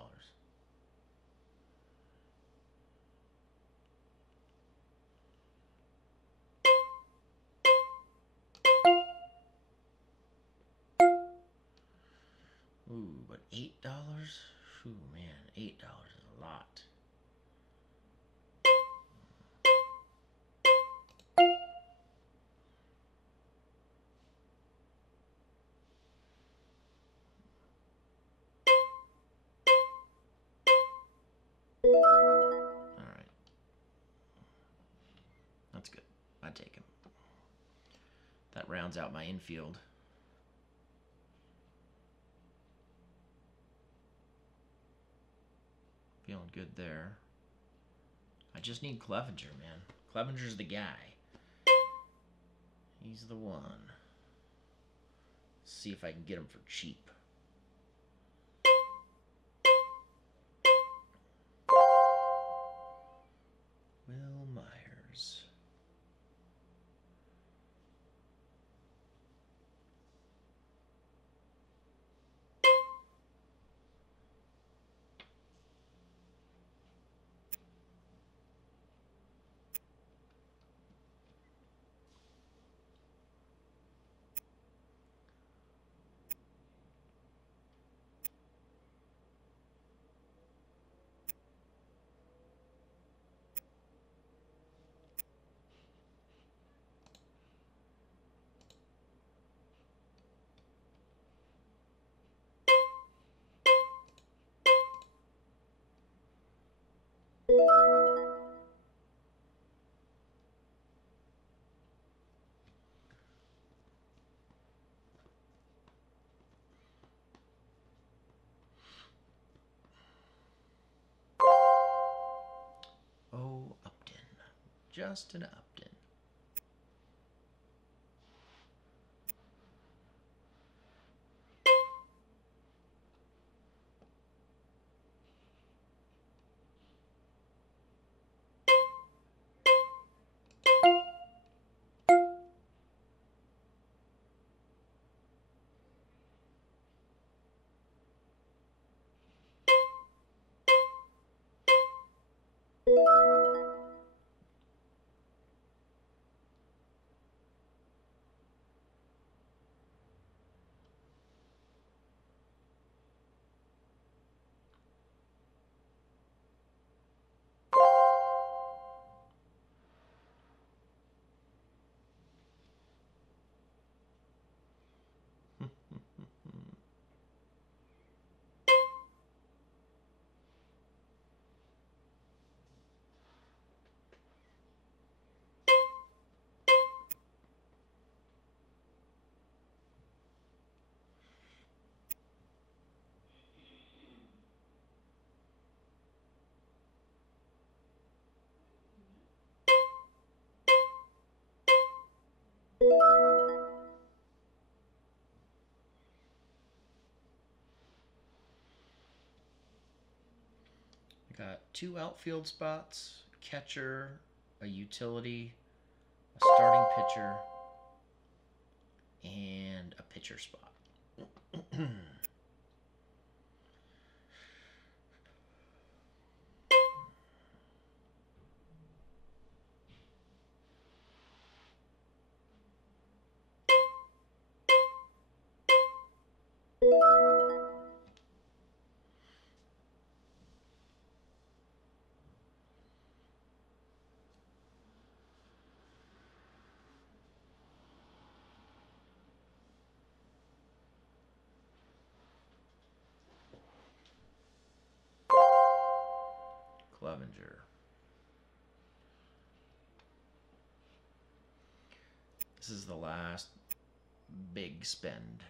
Ooh, but $8? Ooh, man, $8 is a lot. All right. That's good. I'd take him. That rounds out my infield. Feeling good there. I just need Clevenger, man. Clevenger's the guy. He's the one. Let's see if I can get him for cheap. Will Myers. Justin Upton. Got 2 outfield spots, catcher, a utility, a starting pitcher, and a pitcher spot. Clevenger. This is the last big spend.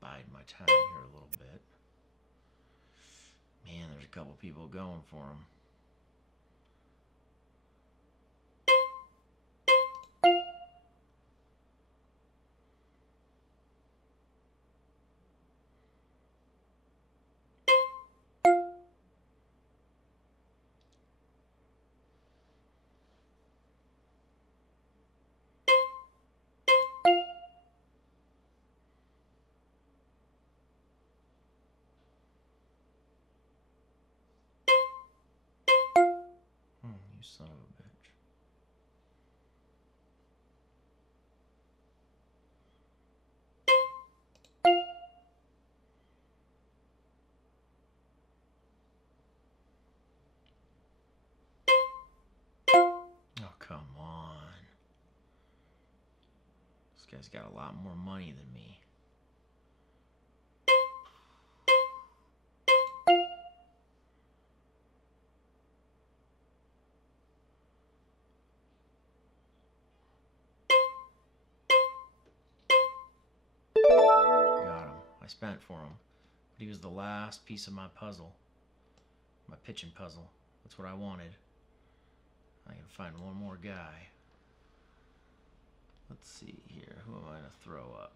Bide my time here a little bit. Man, there's a couple people going for him. You son of a bitch. Oh, come on. This guy's got a lot more money than me. Got him. I spent for him. But he was the last piece of my puzzle. My pitching puzzle. That's what I wanted. I can find one more guy. Let's see here. Who am I going to throw up?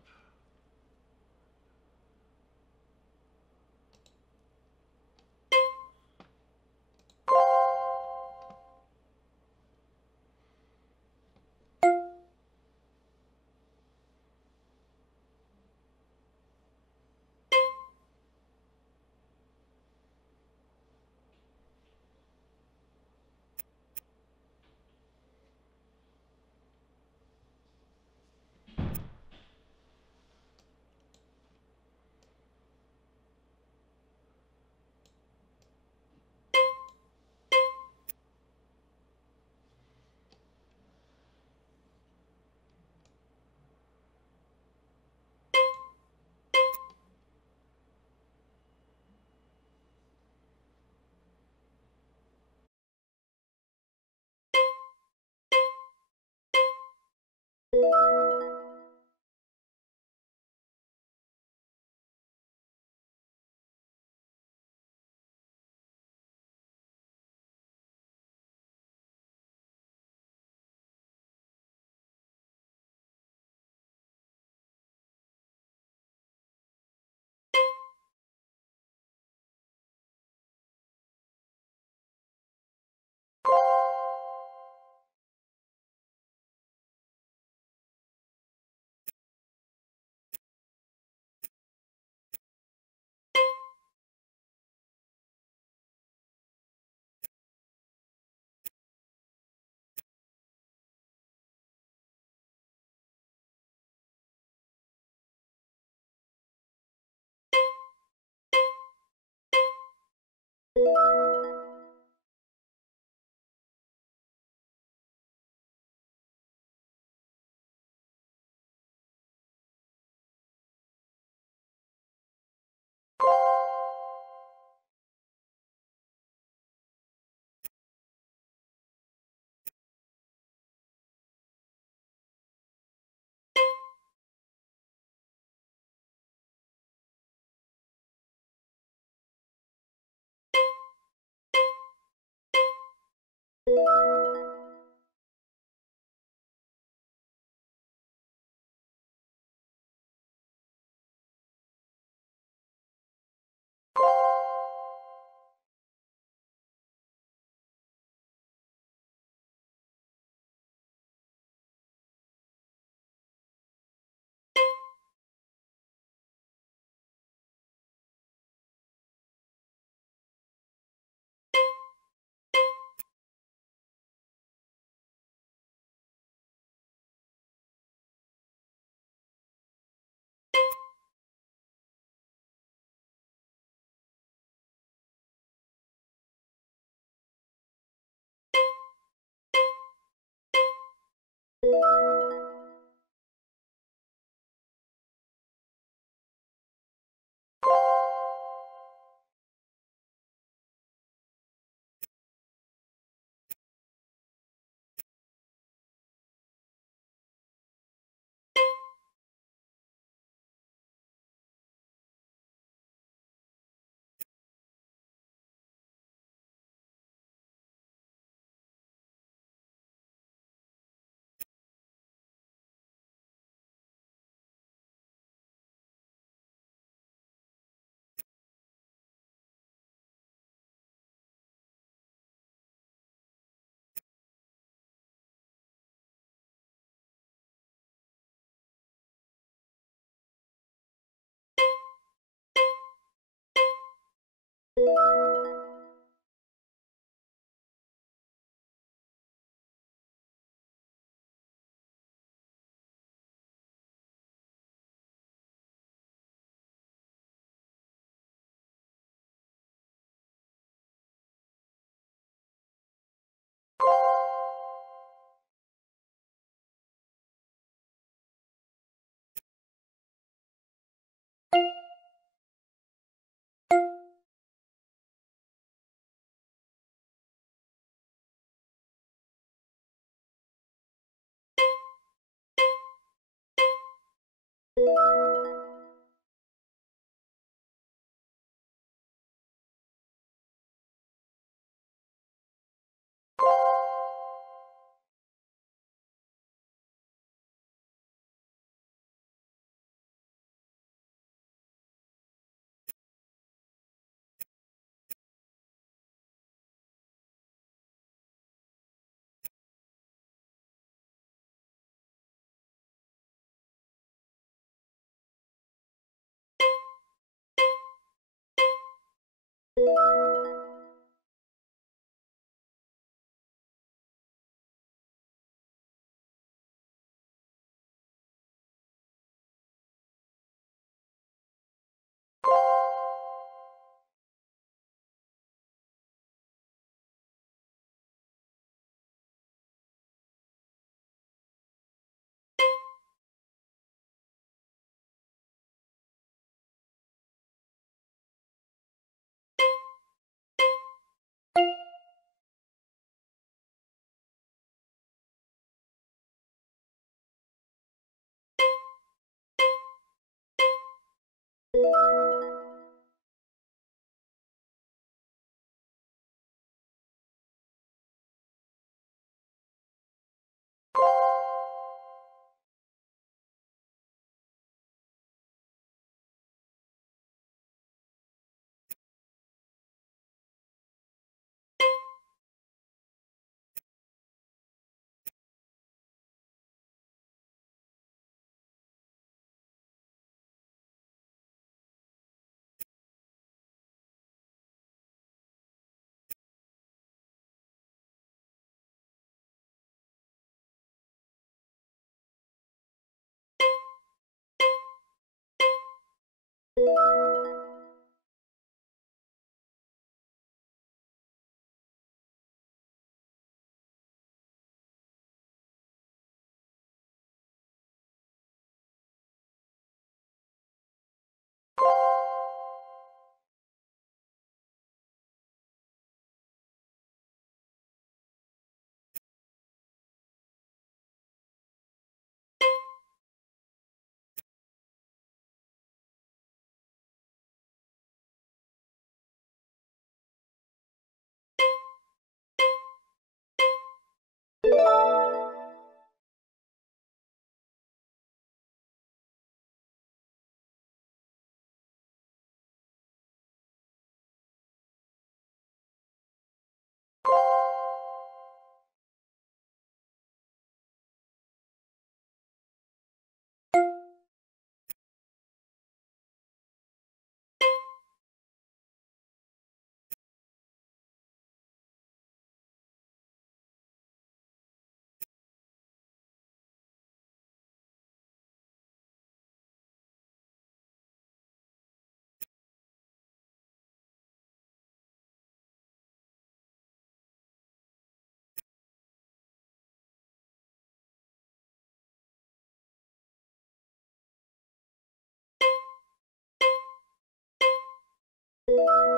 you